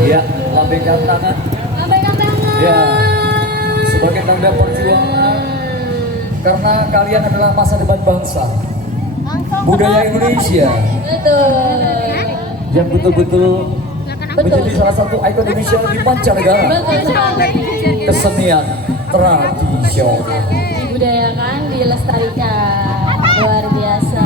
Ya, lambaikan tangan. Lambaikan tangan. Ya, sebagai tanda perjuangan, karena kalian adalah masa depan bangsa, budaya Indonesia Betul. yang betul-betul menjadi salah satu ikon Indonesia di mancanegara. Betul sekali. Kesenian tradisional. Dibudayakan, dilestarikan. Luar biasa.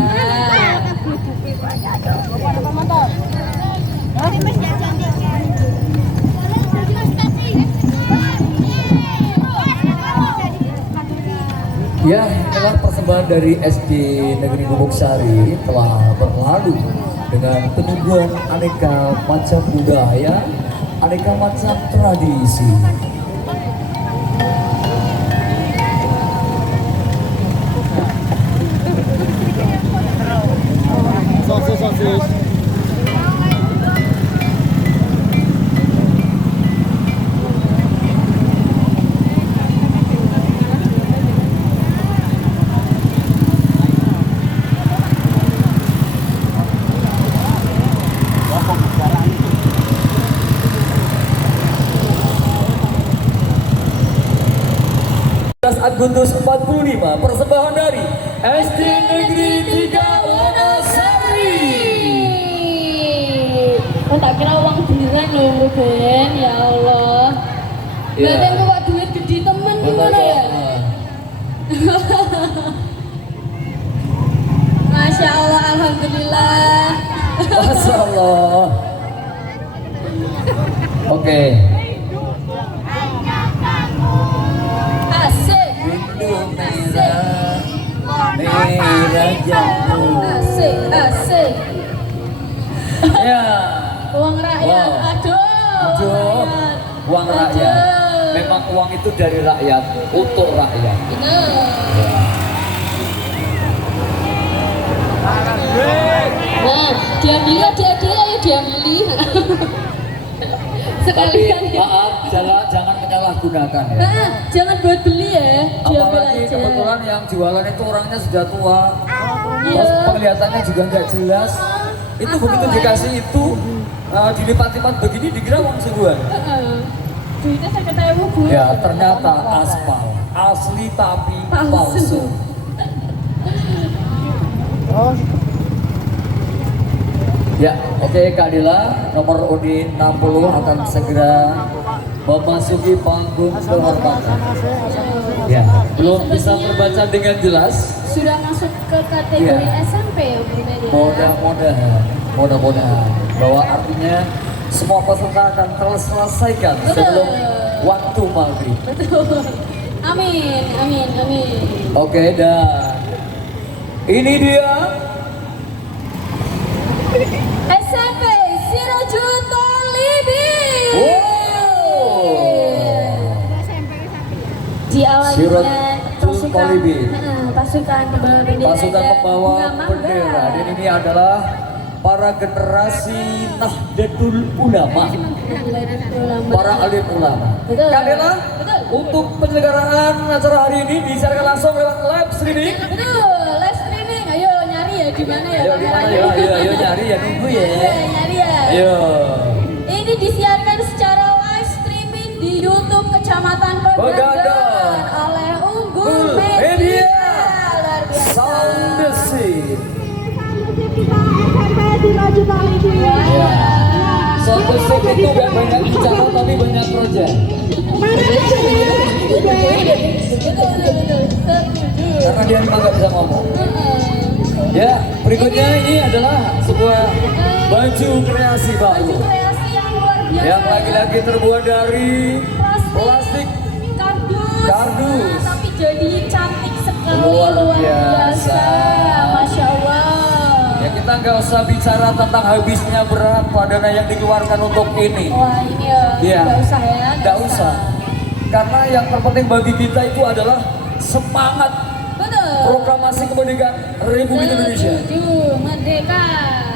Ya, inilah persembahan dari SD Negeri Gubuk Sari telah berlalu dengan penyuguhan aneka macam budaya, aneka macam tradisi. Agustus 45, persembahan dari SD Negeri 3 Wonosari. Oh, tak kira uang beneran loh, Ben. Ya Allah. Ya. Badan kok duit gede temen gimana ya? Masya Allah, alhamdulillah. Masya Allah. Oke. Asik. Rindu merah, merah jambu. Asik, asik. Ya. Uang rakyat, Wow. aduh. Aduh, uang rakyat. Memang uang itu dari rakyat, untuk rakyat. Nah, diambil adik-adik, ayo diambil. Tapi Sekalian ya. maaf, jangan menyalahgunakan ya. Nah, jangan buat beli ya, diambil Apalagi aja. kebetulan yang jualan itu orangnya sudah tua, Iya. terus penglihatannya juga nggak jelas. Itu begitu dikasih itu dilipat-lipat begini dikira uang sebulan. Duitnya saya ketemu Bu. Ya ternyata aspal asli tapi palsu. Ya, oke Kak Dila, nomor undi 60 akan segera memasuki panggung kehormatan. Ya, belum bisa terbaca dengan jelas. Sudah masuk ke kategori Iya. SMP ya Bu Nadia. Mudah-mudahan bahwa artinya semua peserta akan terselesaikan sebelum waktu maghrib. Betul. Amin, amin, amin. Oke, dan ini dia SMP Sirajul Tolik. diawali Siratul dengan pasukan Talibin. pasukan pembawa bendera Pasukan dan pembawa bunga mangga. bendera. Dan ini adalah para generasi Nahdlatul Ulama, Ulama. para alim ulama. Betul. Kak Dela, Betul. untuk penyelenggaraan acara hari ini disiarkan langsung lewat live streaming. Betul, live streaming. Ayo nyari ya di mana ya? Ayo gimana ya? Ayo nyari ya, nunggu ya. Nyari ya. Ayo. Ini disiarkan secara live streaming di YouTube Kecamatan Pegadaian Pegadaian oleh Unggul Unggul Media. Media. Luar biasa. Sound the scene. Wah. Sound the scene itu gak banyak bicara tapi banyak kerja. Karena dia memang gak bisa ngomong. Ya, berikutnya ini adalah sebuah baju kreasi baru Kreasi yang luar biasa. yang lagi-lagi terbuat dari plastik. Kardus. Tapi jadi cantik sekali, Luar luar biasa. biasa. Masya Allah. Ya kita nggak usah bicara tentang habisnya berapa dana yang dikeluarkan untuk ini. Wah ini ya, Iya. nggak usah ya. Nggak usah. Karena yang terpenting bagi kita itu adalah semangat Betul. proklamasi kemerdekaan Republik Indonesia. Setuju, merdeka.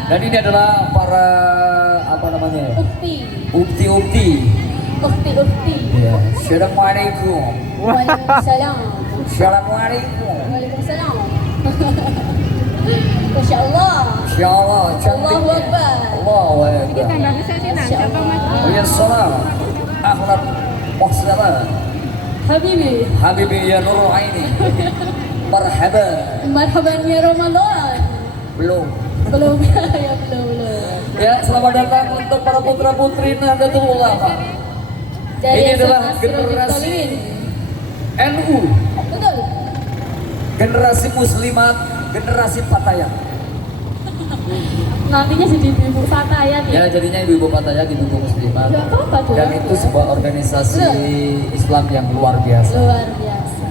Dan ini adalah para apa namanya? Ukti. Ukti-ukti. Ukti. Ya. Assalamualaikum. Waalaikumsalam. Assalamualaikum. Waalaikumsalam. Masya Allah. Insya Allah cantiknya. Allahu Akbar. Allahu Akbar. Masya Allah. Ya salam. Akhlak Wassalam. Habibi. Habibi ya Nurul Aini. Marhaban. Marhaban ya Ramadan. Belum. Belum ya, belum. Ya, selamat datang untuk para putra putri Nahdlatul Ulama. Ini adalah generasi NU, Betul. generasi muslimat, generasi Patayat. Nantinya jadi ibu Fatayat Ya, jadinya ibu-ibu Patayat, ibu-ibu muslimat. Gak apa-apa tuh. Dan itu sebuah organisasi Islam yang luar biasa. Luar biasa.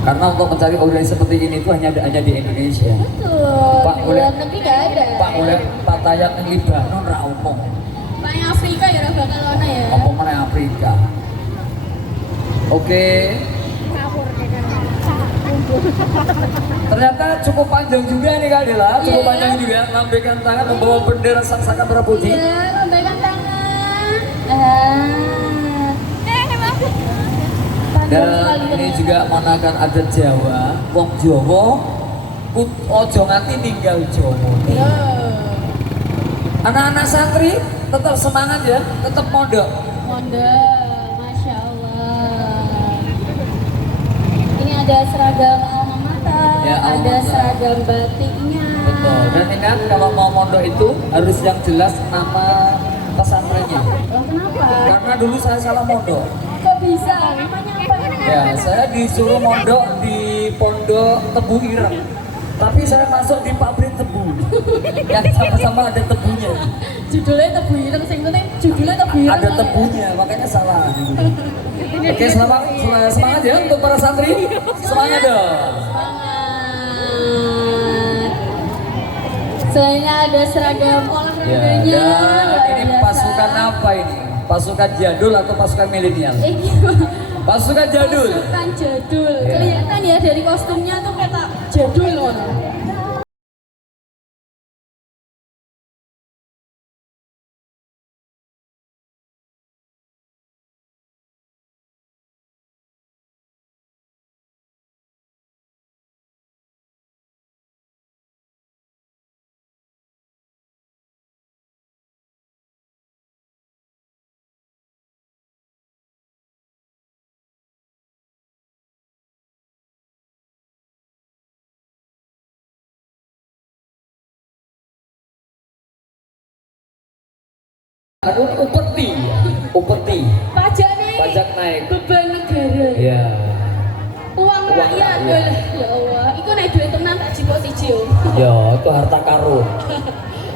Karena untuk mencari organisasi seperti ini itu hanya di Indonesia. Betul. Pak, Di boleh. luar negeri gak ada. Pak oleh Patayat yang Libanon ra umum. Pak yang Afrika ya udah bakal ono ya. Apa mana Afrika? Oke. Ternyata cukup panjang juga nih Kak Dela, cukup Iya. panjang juga lambaikan tangan membawa bendera Sangsaka Merah Putih. Ya, lambaikan tangan. Dan ini juga manakan adat Jawa, wong Jawa ojo nganti ninggal Jawa. Ya. Anak-anak santri tetap semangat ya, tetap mondok. Mondok, Masya Allah. Ini ada seragam alma mater, Ya, alma ada mater. seragam batiknya. Betul. Dan ingat kalau mau mondok itu harus yang jelas nama pesantrennya. Oh, kenapa? Karena dulu saya salah mondok. Kok bisa? Namanya apa? Ya, saya disuruh mondok di Pondok Tebu Ireng. Tapi saya masuk di pabrik tebu. Yang sama-sama ada tebunya. Judulnya Tebu Ireng, sing penting judulnya Tebu Ireng. Ada tebunya, makanya salah. Oke, semangat ya untuk para santri. Semangat dong. Semangat. Soalnya ada seragam Ya, olahraganya. dan luar ini biasa. pasukan apa ini? Pasukan jadul atau pasukan milenial? Pasukan jadul. Pasukan jadul. Ya. Kelihatan ya dari kostumnya tuh kata jadul loh. Aduh, upeti. Pajak nih. Pajak naik. Beban negara. Ya. Uang Uang rakyat. rakyat. Ya Allah. Iku naik duit tenan tak jiko siji yo. Ya, itu harta karun.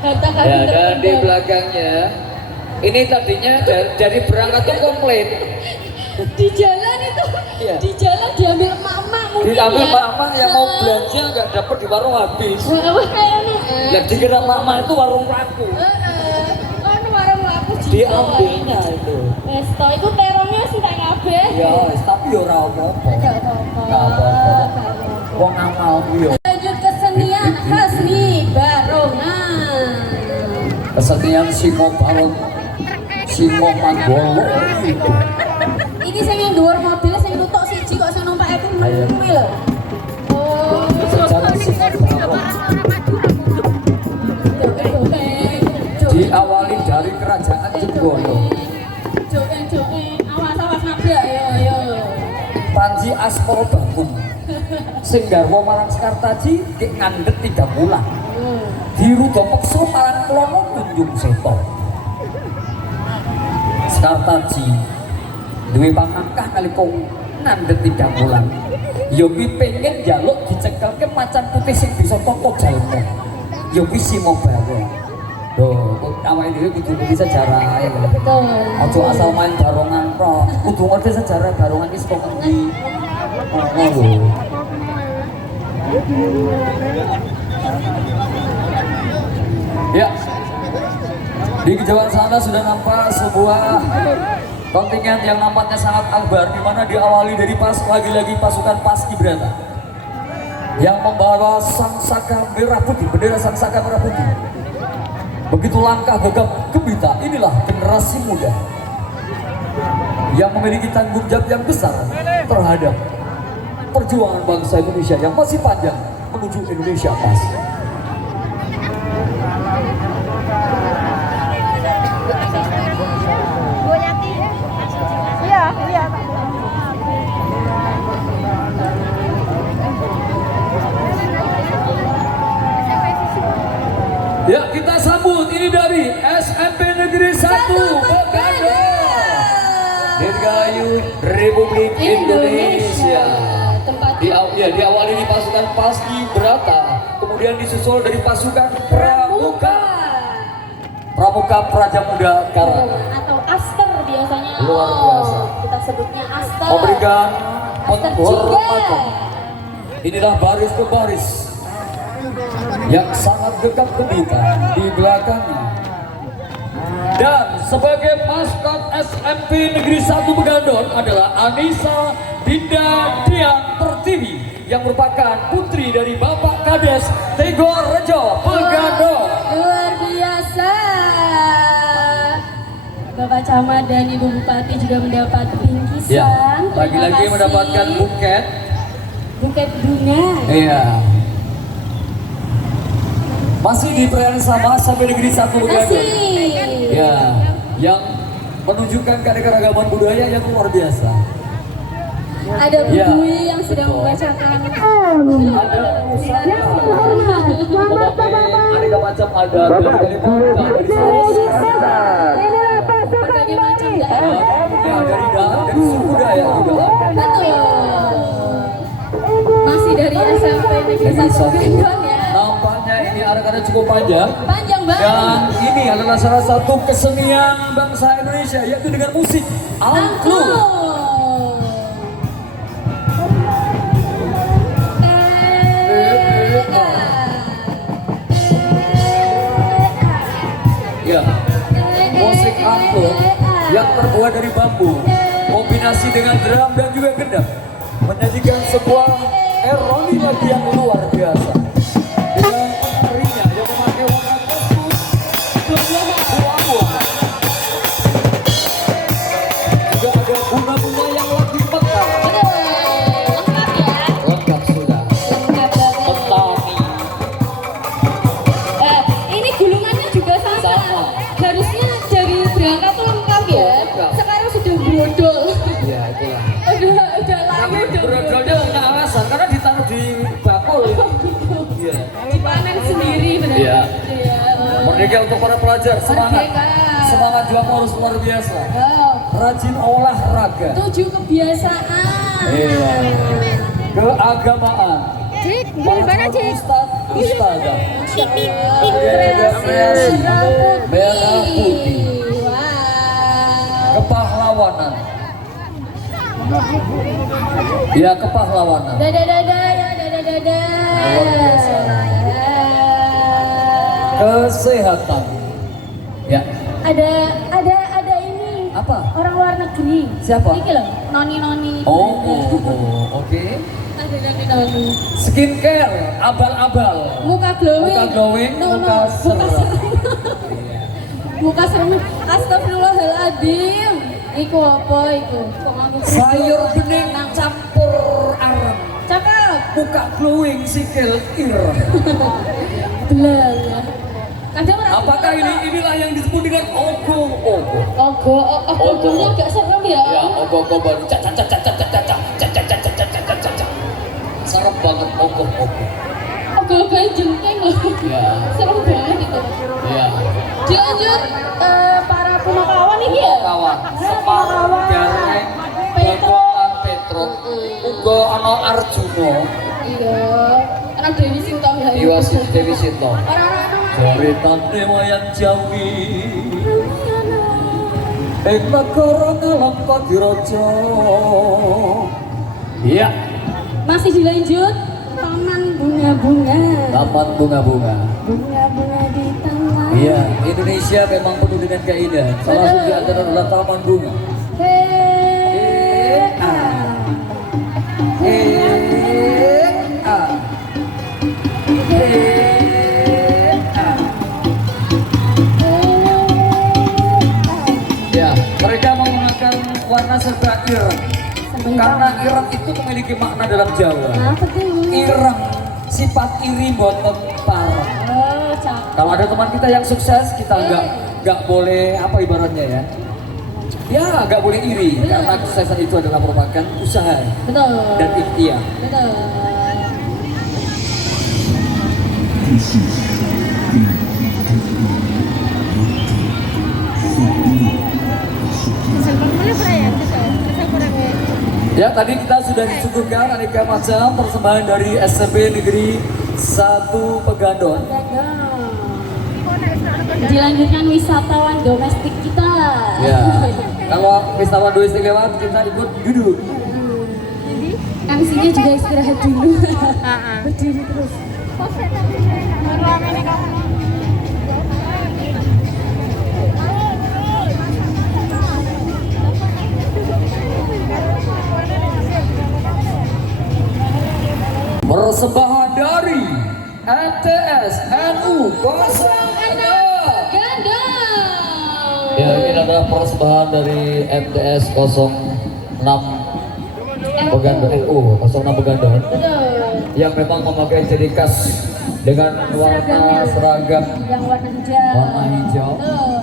Harta karun Ya, dan di terpendam. belakangnya ini tadinya dari berangkat tuh komplit. Di jalan itu. Iya. Di jalan diambil emak-emak mungkin Diambil ya. mama yang mau belanja nggak dapet di warung habis. Wah, kayaknya. Yang dikira mama itu warung laku. Kan warung laku diambilnya itu. Wes to iku terongnya sing tak kabeh. Ya, tapi yo ora apa-apa. Gak apa-apa. Gak apa-apa. Gak apa-apa. Wong amal ku yo. Lanjut kesenian khas nih barongan. Kesenian Simo Barong, Simo Manggolo itu. Ini sing yang dhuwur mobil sing nutuk siji kok sing numpak itu Ayo. kuwi lho. Oh, Sejarah Simo Barong diawali dari kerajaan Jogoro. Awas nabrak yo. Panji Asporo Bakung sing garwa marang Sekartaji kek ngandhet 3 bulan. Diruga peksa marang Klono Kunjung Seta. Sekartaji duwe pangangkah nalika ngandhet 3 bulan. Ya kuwi pengen njaluk dicekelke macan putih sing bisa tata jalma. Ya kuwi Simo Barong. Loh, awake dhewe kudu ngerti sejarah ya. Betul. Aja asal main barongan tok. Kudu ngerti sejarah barongan iki saka endi. Ngono lho. Ya. Di kejauhan sana sudah nampak sebuah kontingen yang nampaknya sangat akbar, di mana diawali dari lagi-lagi pasukan Paskibraka yang membawa sangsaka merah putih, bendera sangsaka merah putih. Begitu langkah gagap gembira, inilah generasi muda yang memiliki tanggung jawab yang besar terhadap perjuangan bangsa Indonesia yang masih panjang menuju Indonesia emas. Ya, kita sambut ini dari SMP Negeri 1 Bekado, Dirgahayu Republik Indonesia. Diawali di pasukan Paskibraka, kemudian disusul dari pasukan Pramuka Praja Muda Karang Atau Aster biasanya. Luar biasa. Kita sebutnya Aster. memberikan Aster penghormatan. juga. Inilah baris ke baris yang sangat gegap gempita di belakangnya. Dan sebagai maskot SMP Negeri 1 Pegadon adalah Anissa Dinda Dian Pertiwi yang merupakan putri dari Bapak Kades Tegorejo Pegadon. Luar biasa. Bapak Camat dan Ibu Bupati juga mendapat bingkisan. Ya, lagi-lagi Terima kasih. mendapatkan buket. Buket bunga. Iya. Masih di perayaan sama sampai Negeri 1 Pegadon. Masih. Ya, yang menunjukkan keanekaragaman budaya yang luar biasa. Ada Bu Ya, Dwi yang sedang betul. membacakan. Ada pusaka, aneka macam ada berbagai Berbagai macam daerah. ya, dari suku Dayak juga ada. Betul. Masih dari SMP Negeri Negeri 1 1. Pegadon ya. Nampaknya ini anak-anak cukup panjang. Panjang banget. Dan ini adalah salah satu kesenian bangsa Indonesia, yaitu dengan musik angklung. Ya, musik angklung yang terbuat dari bambu, kombinasi dengan drum dan juga gendang, menyajikan sebuah ironi lagi yang luar biasa. Dengan penarinya yang memakai warna kostum abu-abu. Juga ada bunga-bunga yang lagi mekar. Lengkap sudah. Petani. Ini gulungannya juga sama. Sama. Harusnya dari berangkat tuh lengkap ya. Lengkap. Sekarang sudah brodol. Ya itulah. Udah Tapi layu, udah brodolnya punya alasan karena ditaruh di bakul. Iya. dipanen sendiri benar. Iya. Iya. Merdeka untuk para pelajar, semangat. Merdeka. Semangat juang harus luar biasa. Oh, Rajin olahraga. 7 kebiasaan. Iya. Keagamaan. Para ustadz, ustadzah. Kemudian juga kreasi. Merah putih. Wow. Kepahlawanan. Ya, kepahlawanan. Dadah ya dadah. Luar biasa. Kesehatan. Ya. Ada Apa? Orang luar negeri. Siapa? Ini loh, noni-noni. Oh, oke. Ada noni-noni. Skincare, abal-abal. Muka glowing. Muka glowing, muka serem. Muka serem. Astagfirullahaladzim. Iku apa iku? Kok nganggo Sayur bening campur arem. Cakep. Muka glowing, sikil ireng. Belang. Kadang orang Apakah inilah yang disebut dengan ogo-ogo? ogonya agak serem ya. Ya, ogo-ogo baru serem banget ogo-ogo. Ogo-ogonya jengking loh. Ya. Serem banget itu. Ya. Dilanjut para punakawan ini ya. Kawan, Semar, Gareng, Bagoan, Petruk, Ugo Ano Arjuno, Iya. Anak Dewi Sinta ya. Iwa Dewi Sinto. Orang-orang Ceritane wayang Jawi, ing negara ngalam Pagiraja. Iya, masih dilanjut. Taman bunga-bunga. taman bunga-bunga. Bunga-bunga di taman. Iya, Indonesia memang penuh dengan keindahan. Salah satu di antara adalah taman bunga. Hei. Ya, mereka menggunakan warna serba ireng. Karena ireng itu memiliki makna dalam Jawa. Apa tuh? Ireng, sifat iri boten pareng. Oh, cakep. Kalau ada teman kita yang sukses, kita nggak boleh apa ibaratnya ya? Ya, nggak boleh iri karena kesuksesan itu adalah merupakan usaha Betul. dan ikhtiar. Betul. Ya, tadi kita sudah disuguhkan aneka macam persembahan dari SMP Negeri 1 Pegandon. Dilanjutkan wisatawan domestik kita. Ya, kalau wisatawan domestik lewat kita ikut duduk. MC-nya juga istirahat dulu. Berdiri terus. Persembahan dari MTS NU 06. Gandang. Ya, ini adalah persembahan dari MTS 06 Pegandon NU 06 Pegandon Betul. yang memang memakai ciri khas dengan warna seragam Yang warna hijau. warna hijau. Betul.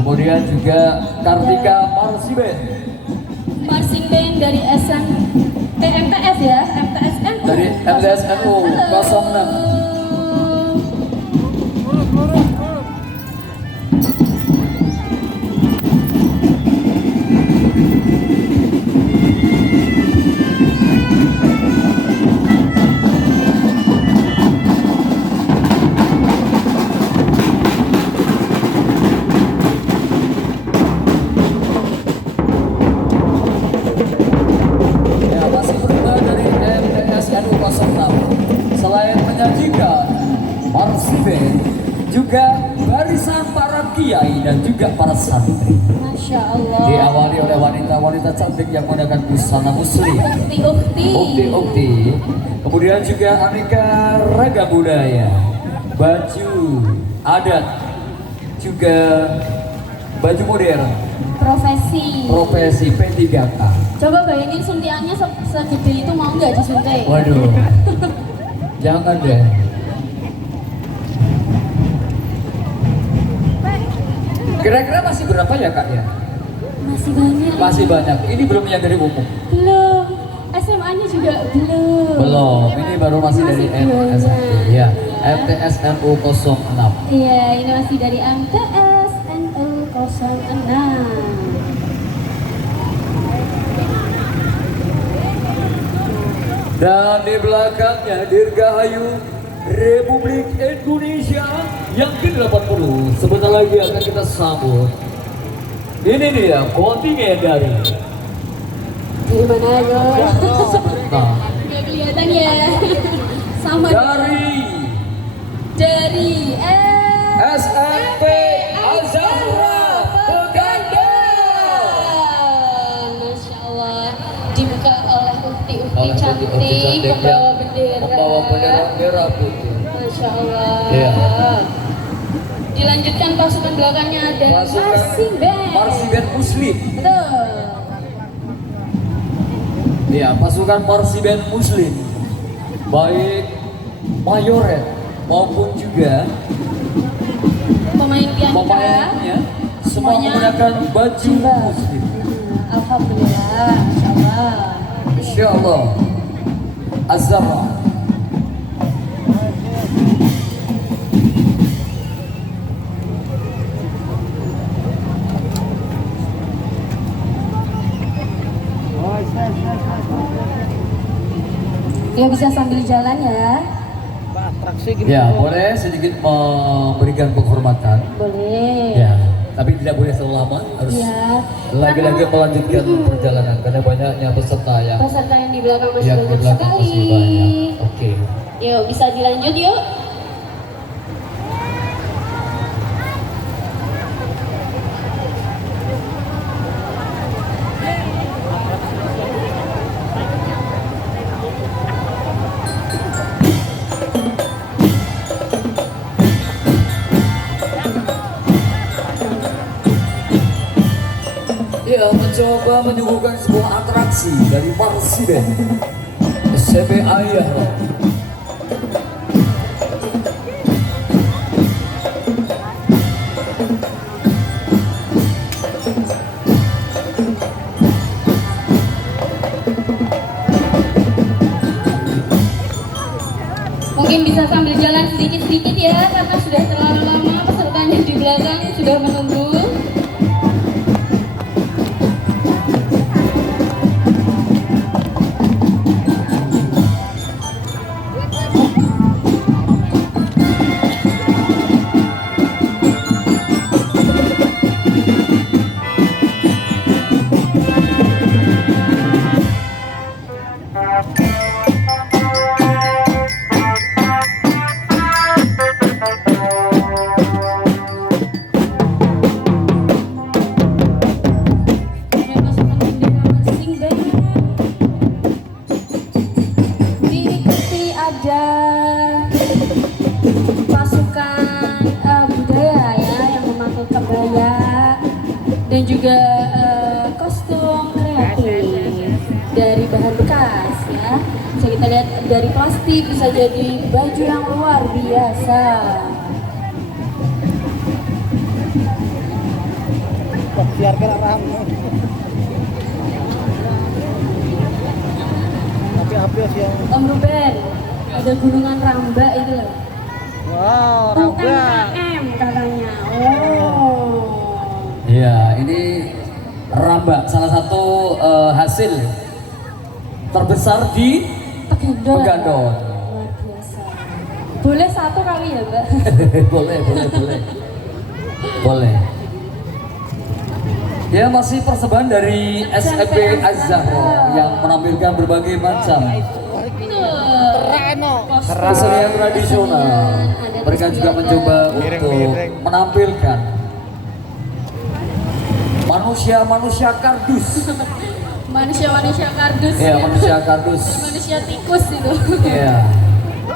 Kemudian juga Kartika Marsiben Marching band dari MTS ya, MTS NU. dari MTS NU 06. Ya, masih berubah dari MTS NU 06. Selain menyajikan Marsiben, juga barisan para kiai dan juga para santri. Masya Allah. Diawali oleh wanita-wanita cantik yang menggunakan busana muslim, Ukti-ukti. ukti-ukti. Kemudian juga aneka ragam budaya, baju adat, juga baju modern, profesi P3K. Coba bayangin suntiannya segede itu mau nggak disuntik? Waduh, jangan deh. Kira-kira masih berapa ya kak ya? Masih banyak. Masih banyak. Ini belum yang dari umum. Belum. SMA-nya juga belum. Belum. Ini baru masih dari banyak. MTS. Ya, MTS NU 06. Iya, ini masih dari MTS NU 06. Dan di belakangnya Dirgahayu Republik Indonesia yang ke-80. Sebentar lagi akan kita sambut. Ini dia kontingen dari Di mana aja? nah, Nggak kelihatan ya. Sama dari SMP Al-Zahra Pegandon. Oleh cantik, yang membawa bendera. membawa bendera merah putih. Masya Allah. Iya. Dilanjutkan pasukan belakangnya ada marching band. Marching band Muslim. Betul. Ya, pasukan marching band Muslim, baik mayoret maupun juga Pemain pianista. pemainnya semua Semuanya menggunakan baju jilbab. Muslim. Alhamdulillah, Masya Allah. Insya Allah. Azama. Ya bisa sambil jalan ya. Ya, boleh sedikit memberikan penghormatan. Boleh. Ya, tapi tidak boleh terlalu lama. Harus Ya. lagi-lagi melanjutkan perjalanan karena banyaknya peserta yang Peserta yang di belakang masih yang di banyak belakang sekali. masih banyak. Oke. Yuk bisa dilanjut yuk. Ya, mencoba menyuguhkan sebuah atraksi dari marching band SMP Ayah. Mungkin bisa sambil jalan sedikit-sedikit ya karena sudah terlalu lama pesertanya di belakang sudah menunggu. Ada pasukan bendera marching band. Diikuti ada pasukan budaya ya yang memakai kebaya dan juga kostum kreatif dari bahan bekas ya. Bisa kita lihat dari plastik, bisa jadi baju yang luar biasa. Biarkan arahmu. Api-api yang Om Ruben, ada gunungan Ramba itu loh. wow, Ramba. UMKM katanya. Oh. Ya, ini Ramba, salah satu hasil terbesar di Tegandol. Tegandol. Luar biasa. Boleh satu kali ya, Mbak? boleh. Boleh. Ya, masih persembahan dari SMP Az-Zahra yang menampilkan berbagai macam kesenian tradisional. Mereka juga mencoba untuk menampilkan manusia-manusia kardus. Manusia-manusia kardus. Ya, manusia kardus. Manusia tikus itu. Ya.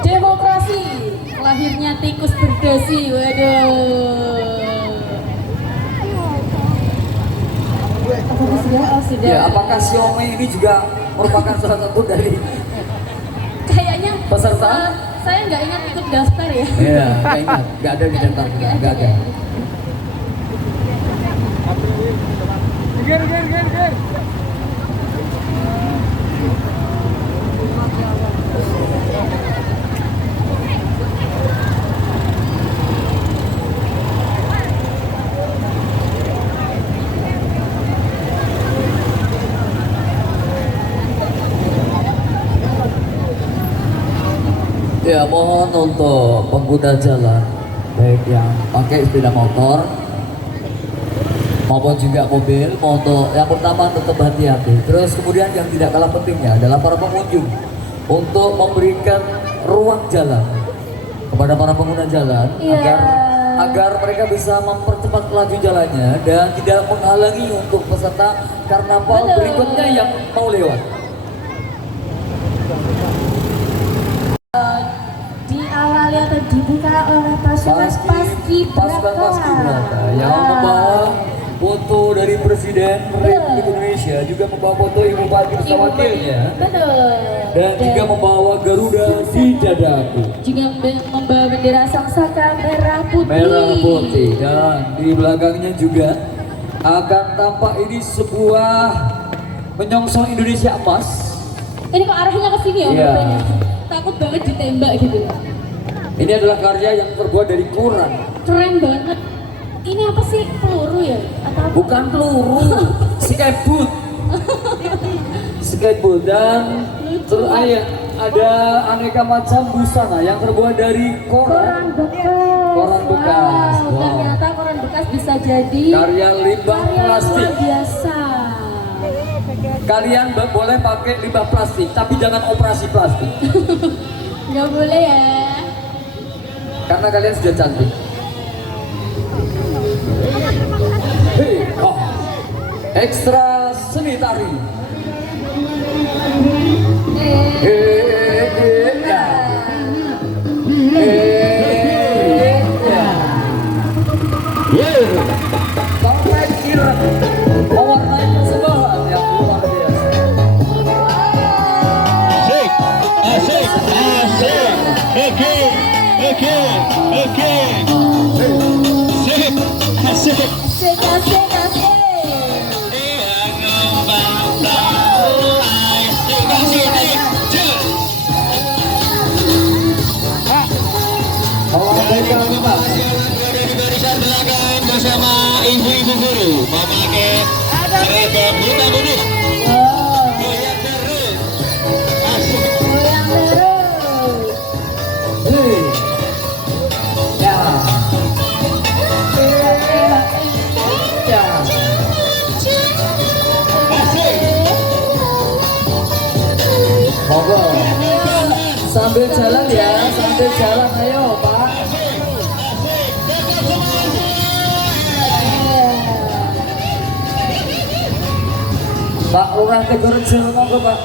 Demokrasi. Lahirnya tikus berdasi. Waduh. Apakah sudah? Oh, sudah. Ya, apakah Xiaomi ini juga merupakan salah satu dari Kayaknya peserta? saya nggak ingat ikut daftar ya. Iya, nggak ingat, nggak ada di daftar, nggak ada. Ya, mohon untuk pengguna jalan baik yang pakai sepeda motor maupun juga mobil, untuk yang pertama tetap hati-hati. Terus kemudian yang tidak kalah pentingnya adalah para pengunjung untuk memberikan ruang jalan kepada para pengguna jalan Iya. agar mereka bisa mempercepat laju jalannya dan tidak menghalangi untuk peserta karnaval Betul. berikutnya yang mau lewat. pasukan Paski pasukan Paskibraka yang membawa foto dari Presiden Republik Indonesia, juga membawa foto Ibu Bupati bersama wakilnya, Betul. dan juga membawa Garuda di dadaku. juga membawa bendera Sangsaka merah putih. Merah putih, dan di belakangnya juga akan tampak ini sebuah menyongsong Indonesia emas. Ini kok arahnya ke sini ya, Iya. rupanya. Takut banget ditembak gitu. Ini adalah karya yang terbuat dari koran, Keren banget. Ini apa sih, peluru ya? Atau apa? bukan peluru, skateboard. Skateboard, dan terus ada aneka macam busana yang terbuat dari Koran koran. bekas. Koran bekas. Wow, Wow. ternyata koran bekas bisa jadi Karya limbah karya plastik. luar biasa. Kalian boleh pakai limbah plastik, tapi jangan operasi plastik, Nggak boleh ya. karena kalian sudah cantik. Hei, oh. Ekstra seni tari. Ya. Ya. Sampai kirap mewarnai persembahan yang luar biasa. Asik, asik, asik. Oke, oke, oke. Asik, asik. Asik, asik, asik. Barisan belakang bersama ibu-ibu guru memakai seragam hitam putih. Oh, Goyang terus. Asik. goyang terus. Hei. Ya. Ya. Asik. Monggo. Sambil jalan ya, sambil jalan, ayo Pak. Pak Lurah Tegorejo, monggo Pak.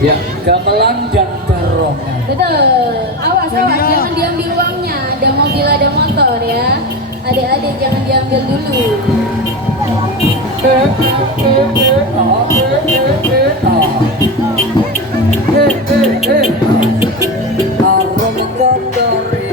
Ya, gamelan dan barongan. Betul. Awas, awas, jangan diambil uangnya. Ada mobil, ada motor ya. Adik-adik jangan diambil dulu. Harum kotori.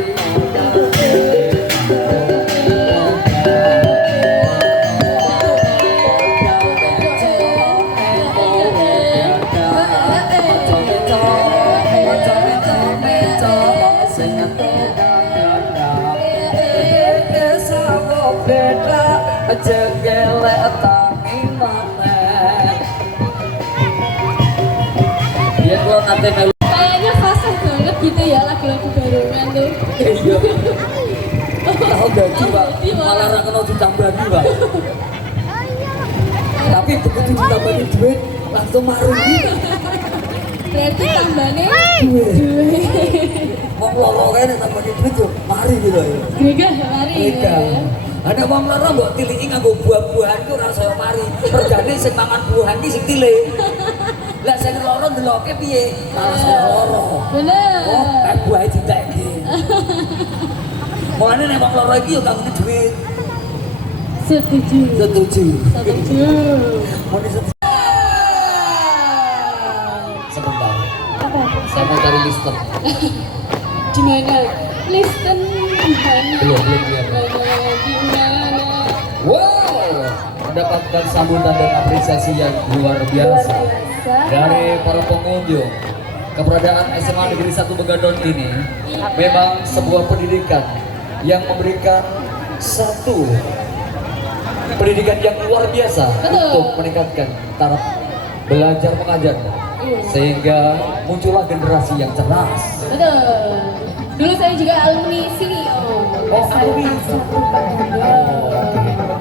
Jegelek tangi maneh. Biar lo nanti melu. Kayaknya fasih banget gitu ya lagu-lagu barongan tuh. Iya. Tahu gaji Pak, malah ra kena ditambahi Pak. Tapi begitu ditambahi duit langsung marungi. Berarti tambahnya Duit. duit. Wong loro kene tambahi duit yo mari gitu ya. Gregah mari. Beda. Ada wong loro mbok tiliki nganggo buah-buahan ku ora saya mari. Regane sing mangan buahan ki sing tilik. Lah sing loro ndeloke piye? Malah saya loro. Bener. Oh, buahe ditekke. Mulane nek wong loro iki yo kanggo duit. Setuju. Setuju. Setuju. Mau setuju. Sebentar. Apa? Saya mau cari lister. Di mana? Listen di mana? Iya, belum lihat. Di mana? Wow, mendapatkan sambutan dan apresiasi yang luar biasa dari para pengunjung. Keberadaan SMA Negeri 1 Begadon ini memang sebuah pendidikan yang memberikan satu pendidikan yang luar biasa. Betul. Untuk meningkatkan taraf belajar mengajar, Iya. sehingga muncullah generasi yang cerdas. Betul. Dulu saya juga alumni sini. Oh, alumni.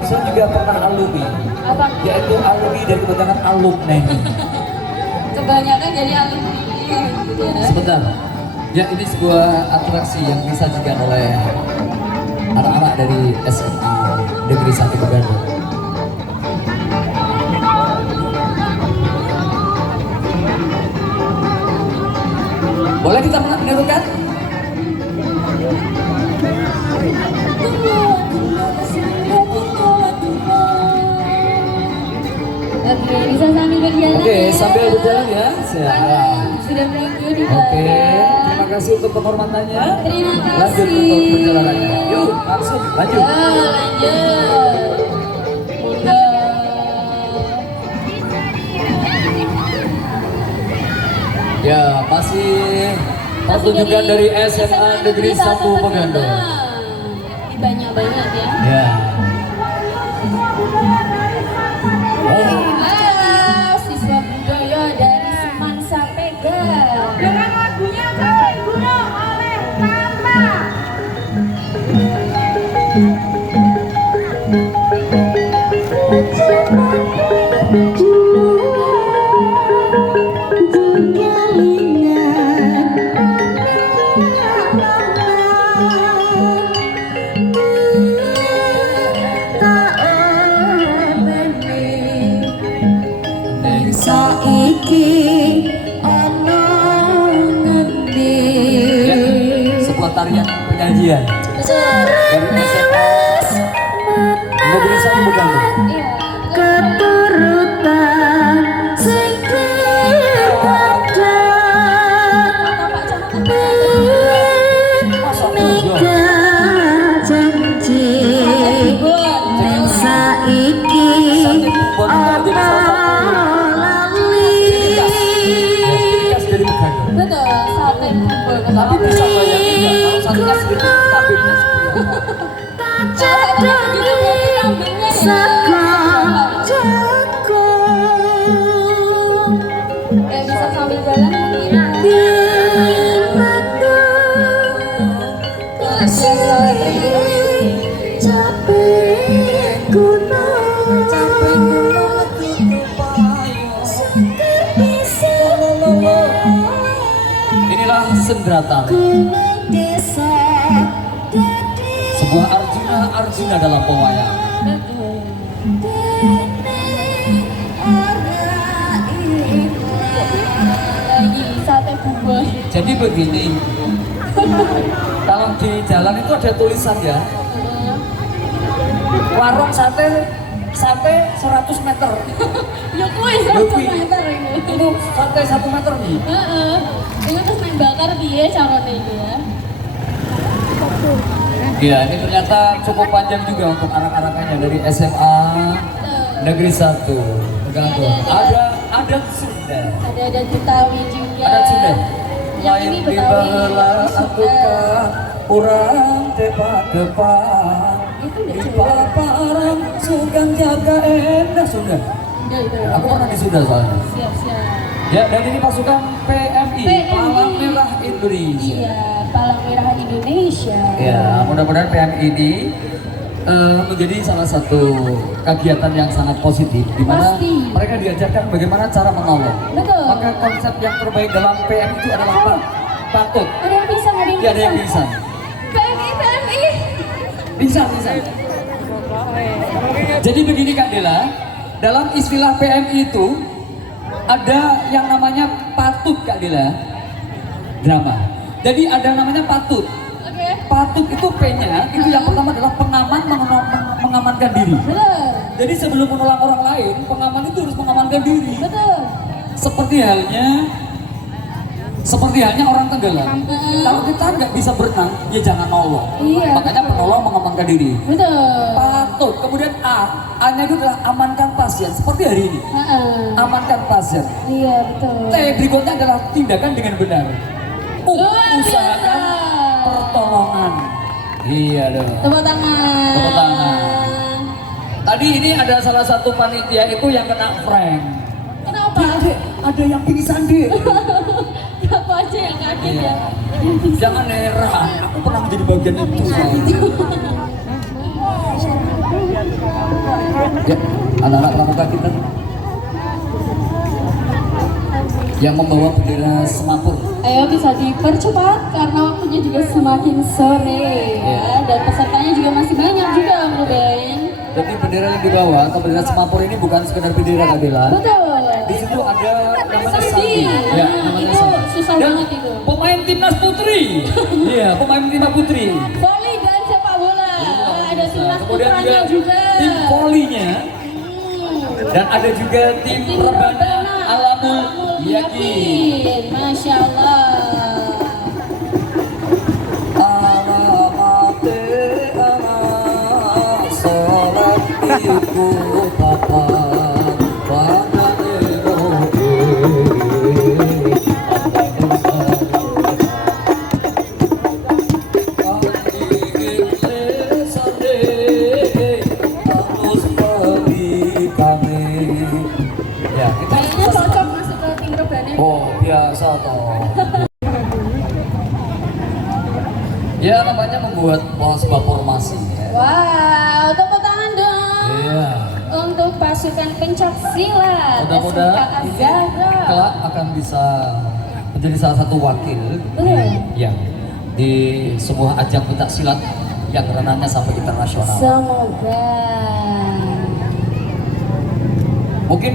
Saya juga pernah alumni, Apa? yaitu alumni dari kebanyakan alumni. Kebanyakan jadi alumni gitu ya. Sebentar, ya ini sebuah atraksi yang disajikan oleh anak-anak dari SMA Negeri Satu Begando. Boleh kita menentukan? Oke, bisa sambil berjalan Oke, ya. sambil berjalan ya. Siap. Sudah menunggu di Oke, belakang. terima kasih untuk penghormatannya. Terima kasih. Lanjut untuk perjalanannya. Yuk, langsung lanjut. Ya, lanjut. Udah. Ya, masih pertunjukan dari SMA Negeri 1 Begando. Banyak-banyak ya. Ya. Oh, Siswa budaya dari Semansa Pega. Dengan lagunya Kawin Gunung oleh Tama. ya. Sebuah tarian penyajian dari SMA Negeri 1 Begando. Iya. Keturutan sing Masa Mega janji ning saiki apa lali Khas dari Begando. Betul, sate bubur. Tapi bisa bayangin nggak kalau satu khas dari tabirnya seperti apa? Ya bisa sambil jalan mungkin. Inilah Sendrata, sebuah Arjuna dalam pewayang. Lagi sate bubur. Jadi begini, kalau di jalan itu ada tulisan ya, warung sate 100 meter. Ya kue Yopi. 1 meter ini. Itu sate 1 meter nih. Heeh. Itu terus main bakar piye carane itu ya? Ya, ini ternyata cukup panjang juga untuk anak-anaknya dari SMA Negeri 1 Begando. Ada Sunda. Ada Betawi juga. Ada Sunda. Yang ini Betawi. Bala atuka urang depan Itu udah di Jawa. paparan sukan jaga endah Sunda. Udah itu. Aku pernah di Sunda soalnya. Siap-siap. Ya, dan ini pasukan PMI, PMI. Palang Merah Indonesia. Iya, Palang Merah Indonesia. Ya, mudah-mudahan PMI ini menjadi salah satu kegiatan yang sangat positif, di mana Pasti. mereka diajarkan bagaimana cara menolong. Betul. Maka konsep yang terbaik dalam PMI itu adalah patut. Ada yang bisa, ada yang Ya, ada yang bisa. pingsan. PMI. Pingsan. Jadi begini Kak Dela, dalam istilah PMI itu ada yang namanya patut Kak Dela, drama. Jadi ada namanya patut. Oke. Patut itu P-nya, itu yang pertama adalah pengaman mengamankan diri. Betul. Jadi sebelum menolong orang lain, pengaman itu harus mengamankan diri. Betul. Seperti halnya orang tenggelam. Kalau kita nggak bisa berenang, ya jangan nolong. Iya, Makanya betul. penolong mengamankan diri. Betul. Patut. Kemudian A-nya itu adalah amankan pasien. Seperti hari ini, Heeh. amankan pasien. Iya, betul. T berikutnya adalah tindakan dengan benar. Luar Usahakan biasa. pertolongan. Iya dong. Tepuk tangan. Tepuk tangan. Tadi ini ada salah satu panitia itu yang kena prank. Kenapa? Dek, ada yang pingsan deh. Kenapa aja yang kaget Iya. ya? Jangan heran, aku pernah menjadi bagian itu. Ya, anak-anak pramuka kita yang membawa bendera Semapur. Ayo bisa dipercepat karena waktunya juga semakin sore ya. Dan pesertanya juga masih banyak juga Om Ruben. Jadi bendera yang dibawa atau bendera Semapur ini bukan sekedar bendera Kak Bella. Betul. Di situ ada namanya Sandi. Sandi. Ya, namanya Itu Sandi. susah Dan banget itu. pemain timnas putri. Iya, pemain timnas putri. Voli dan sepak bola. Ada timnas Kemudian putranya juga. tim volinya dan ada juga tim Tim rebana rebana Alamul Yakin. Masya Allah. Alamate anak sholat ikut papa pada eroge. Ya, kita Kayaknya cocok masuk ke tim rebana. oh biasa toh. Ya namanya membuat sebuah formasi ya. Wow, tepuk tangan dong. Iya. Untuk pasukan pencak silat Mudah-mudahan SMK ini Azahra. kelak akan bisa menjadi salah satu wakil yang di sebuah ajang pencak silat yang renangnya sampai internasional. Semoga. Mungkin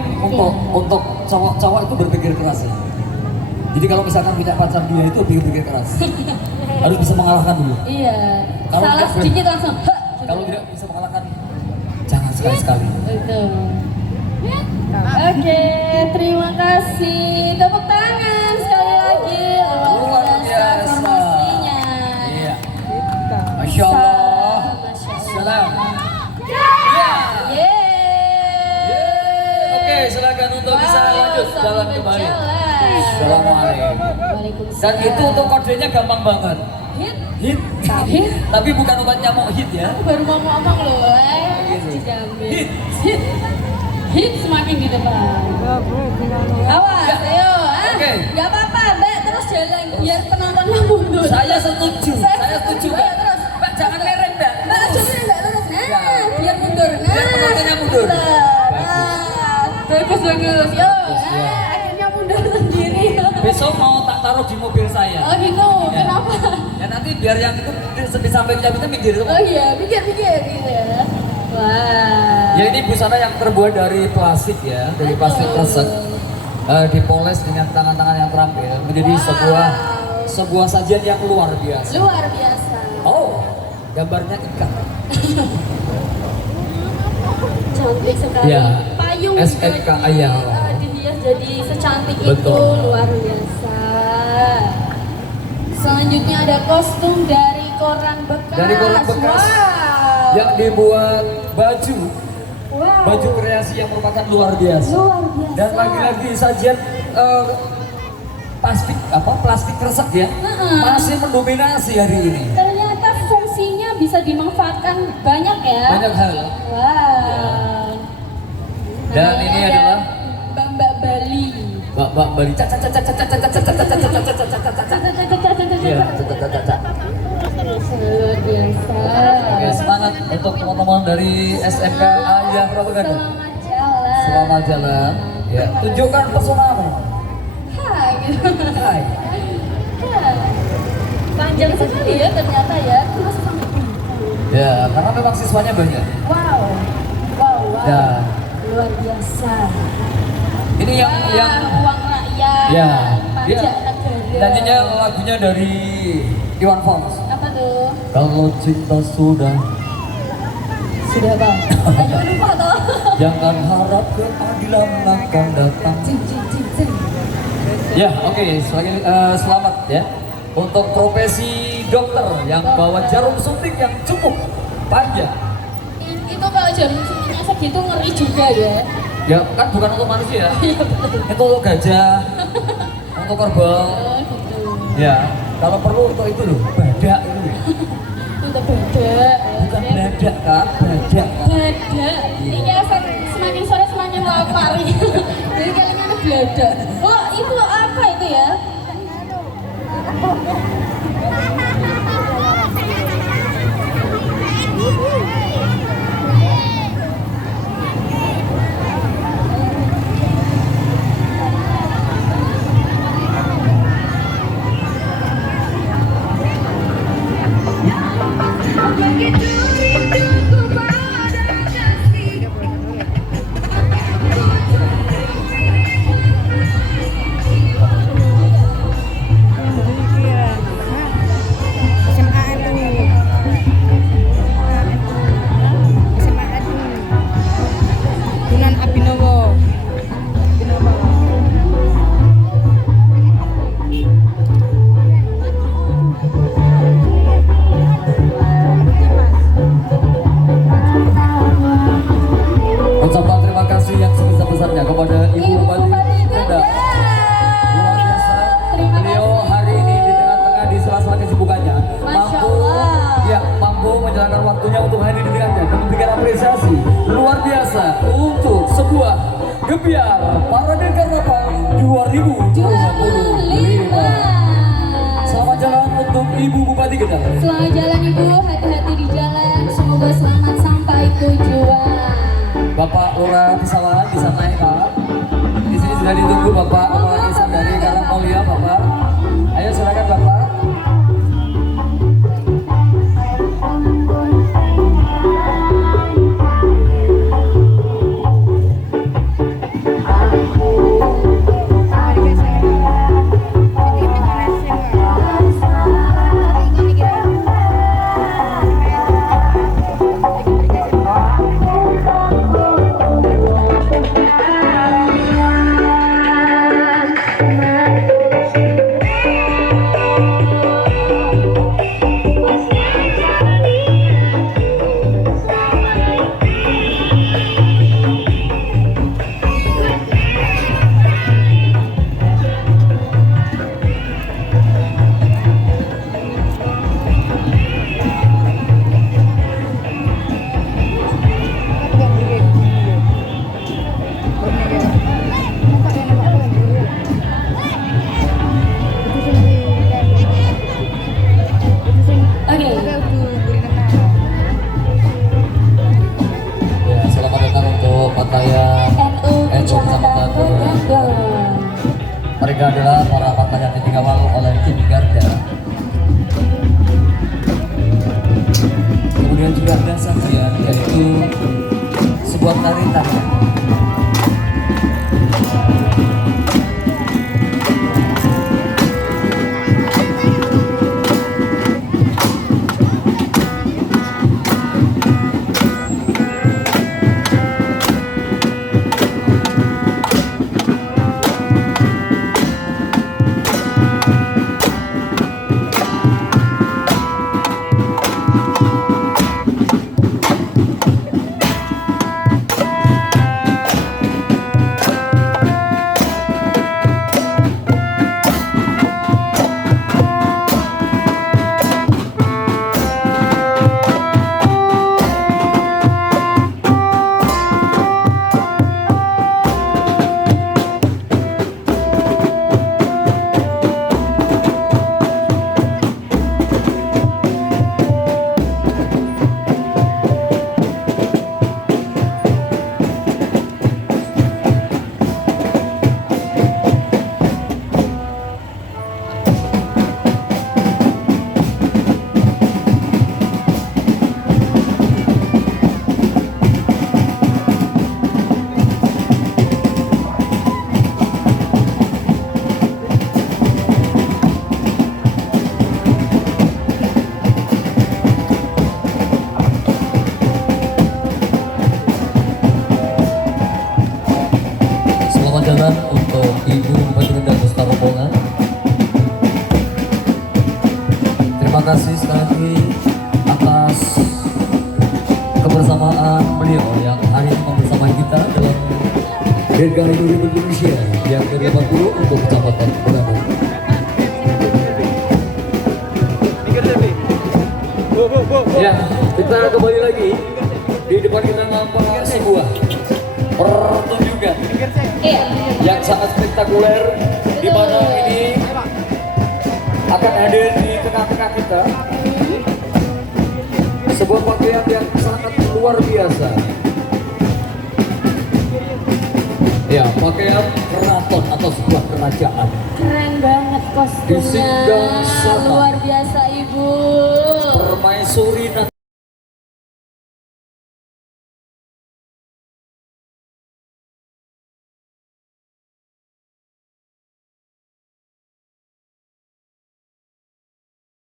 untuk cowok-cowok itu berpikir keras ya. Jadi kalau misalkan punya pacar dia itu berpikir keras. Harus bisa mengalahkan dulu. Iya. Kalau Salah tidak- sedikit langsung. "Hah," gitu. Kalau tidak bisa mengalahkan, jangan sekali-sekali. Betul. Oke, terima kasih. Tepuk tangan sekali lagi. Luar biasa. Formasinya. Iya. Masya Allah. Masya Allah. Salam. Yeay. Oke, silakan untuk bisa Wow, lanjut selamat jalan kembali. berjalan. Assalamualaikum. Waalaikumsalam. Dan itu untuk kodenya gampang banget. Hit. Hit. Hit. Tapi bukan obat nyamuk hit ya. Aku baru mau ngomong loh, Gitu. dijamin. Hit. Hit. Hit semakin di depan. Awas, Ya. ayo. Oke. Gak apa-apa, Mbak, terus jalan biar penontonnya mundur. Saya setuju. Saya setuju, Mbak. Terus. Mbak jangan lereng, Mbak. Mbak, coba Mbak terus. Nah, Ya. biar mundur. Nah, Biar penontonnya mundur. Bagus, bagus. Yo, ya. akhirnya mundur sendiri. Besok mau tak taruh di mobil saya. Oh gitu, Ya. kenapa? Ya nanti biar yang itu sampai jam itu minggir tuh. Oh iya, pikir-pikir gitu ya. Wah. Ya ini busana yang terbuat dari plastik ya, dari plastik kresek, dipoles dengan tangan-tangan yang terampil menjadi sebuah sajian yang luar biasa. Luar biasa. Oh, gambarnya ikan. Cantik sekali. Ya, Payung SMK juga Ayah. dihias jadi secantik Betul. itu, luar biasa. Selanjutnya ada kostum dari koran bekas. Dari koran bekas. Wow. Yang dibuat baju, Wow. baju kreasi yang merupakan luar biasa. Luar biasa. Dan lagi-lagi sajian plastik kresek ya, masih mendominasi hari ini. Ternyata fungsinya bisa dimanfaatkan banyak ya. Banyak hal. Wow. Dan Namanya ini ada adalah Mbak Bali. Mbak Bali. Iya, Luar biasa. Oke, semangat untuk teman-teman dari SMK Ayah Propaganda. Selamat jalan. Selamat jalan. Ya, tunjukkan pesonamu. Hai. Gitu. Hai. Panjang sekali ya ternyata ya. Terus sampai Ya, karena memang siswanya banyak. wow. Wow, wow. Ya. Luar biasa. Ini yang uang rakyat. ya, dia Pajak negara. nyanyinya lagunya dari Iwan Fals. Apa tuh? Kalau cinta sudah, Sudah bang. Ayo lupa toh. jangan harap keadilan akan datang. Cing, cing, cing, cing. Ya, oke. Selamat ya untuk profesi dokter yang bawa jarum suntik yang cukup panjang. Itu kalau jarum suntiknya segitu ngeri juga ya. Ya, kan bukan untuk manusia. Iya betul. Itu untuk gajah, untuk kerbau. Oh gitu. Ya, kalau perlu untuk itu loh, badak itu. Untuk badak. Bukan badak kan, badak. Badak. Ini efek semakin sore semakin lapar. Jadi kalian ada badak. Oh itu apa itu ya? Begitu rinduku pada ya mampu menjalankan waktunya untuk hadir di tengahnya dan memberikan apresiasi luar biasa untuk sebuah gebiar Parade Karnaval 2025. Selamat jalan untuk Ibu Bupati Kendal. Selamat jalan Ibu, hati-hati di jalan, semoga selamat sampai tujuan. Bapak Lurah Pisawan bisa naik Pak. Di sini sudah ditunggu Bapak Kepala Desa dari Karangmulia Bapak. Ayo silakan Bapak. Mereka adalah para partai yang dikawal oleh tim Garda. Kemudian juga ada sajian yaitu sebuah tari tarian. Untuk Ibu Bupati Kendal beserta rombongan. Terima kasih sekali lagi atas kebersamaan beliau yang hari ini membersamai kita dalam Dirgahayu Republik Indonesia yang ke-80 untuk Kecamatan Belanda. Ya, kita kembali lagi di depan kita nampak sebuah pertunjukan yang sangat spektakuler di mana ini akan hadir di tengah-tengah kita sebuah pakaian yang sangat luar biasa. Ya, pakaian keraton atau sebuah kerajaan. Keren banget kostumnya, Disinggangsana. luar biasa Ibu. Permaisuri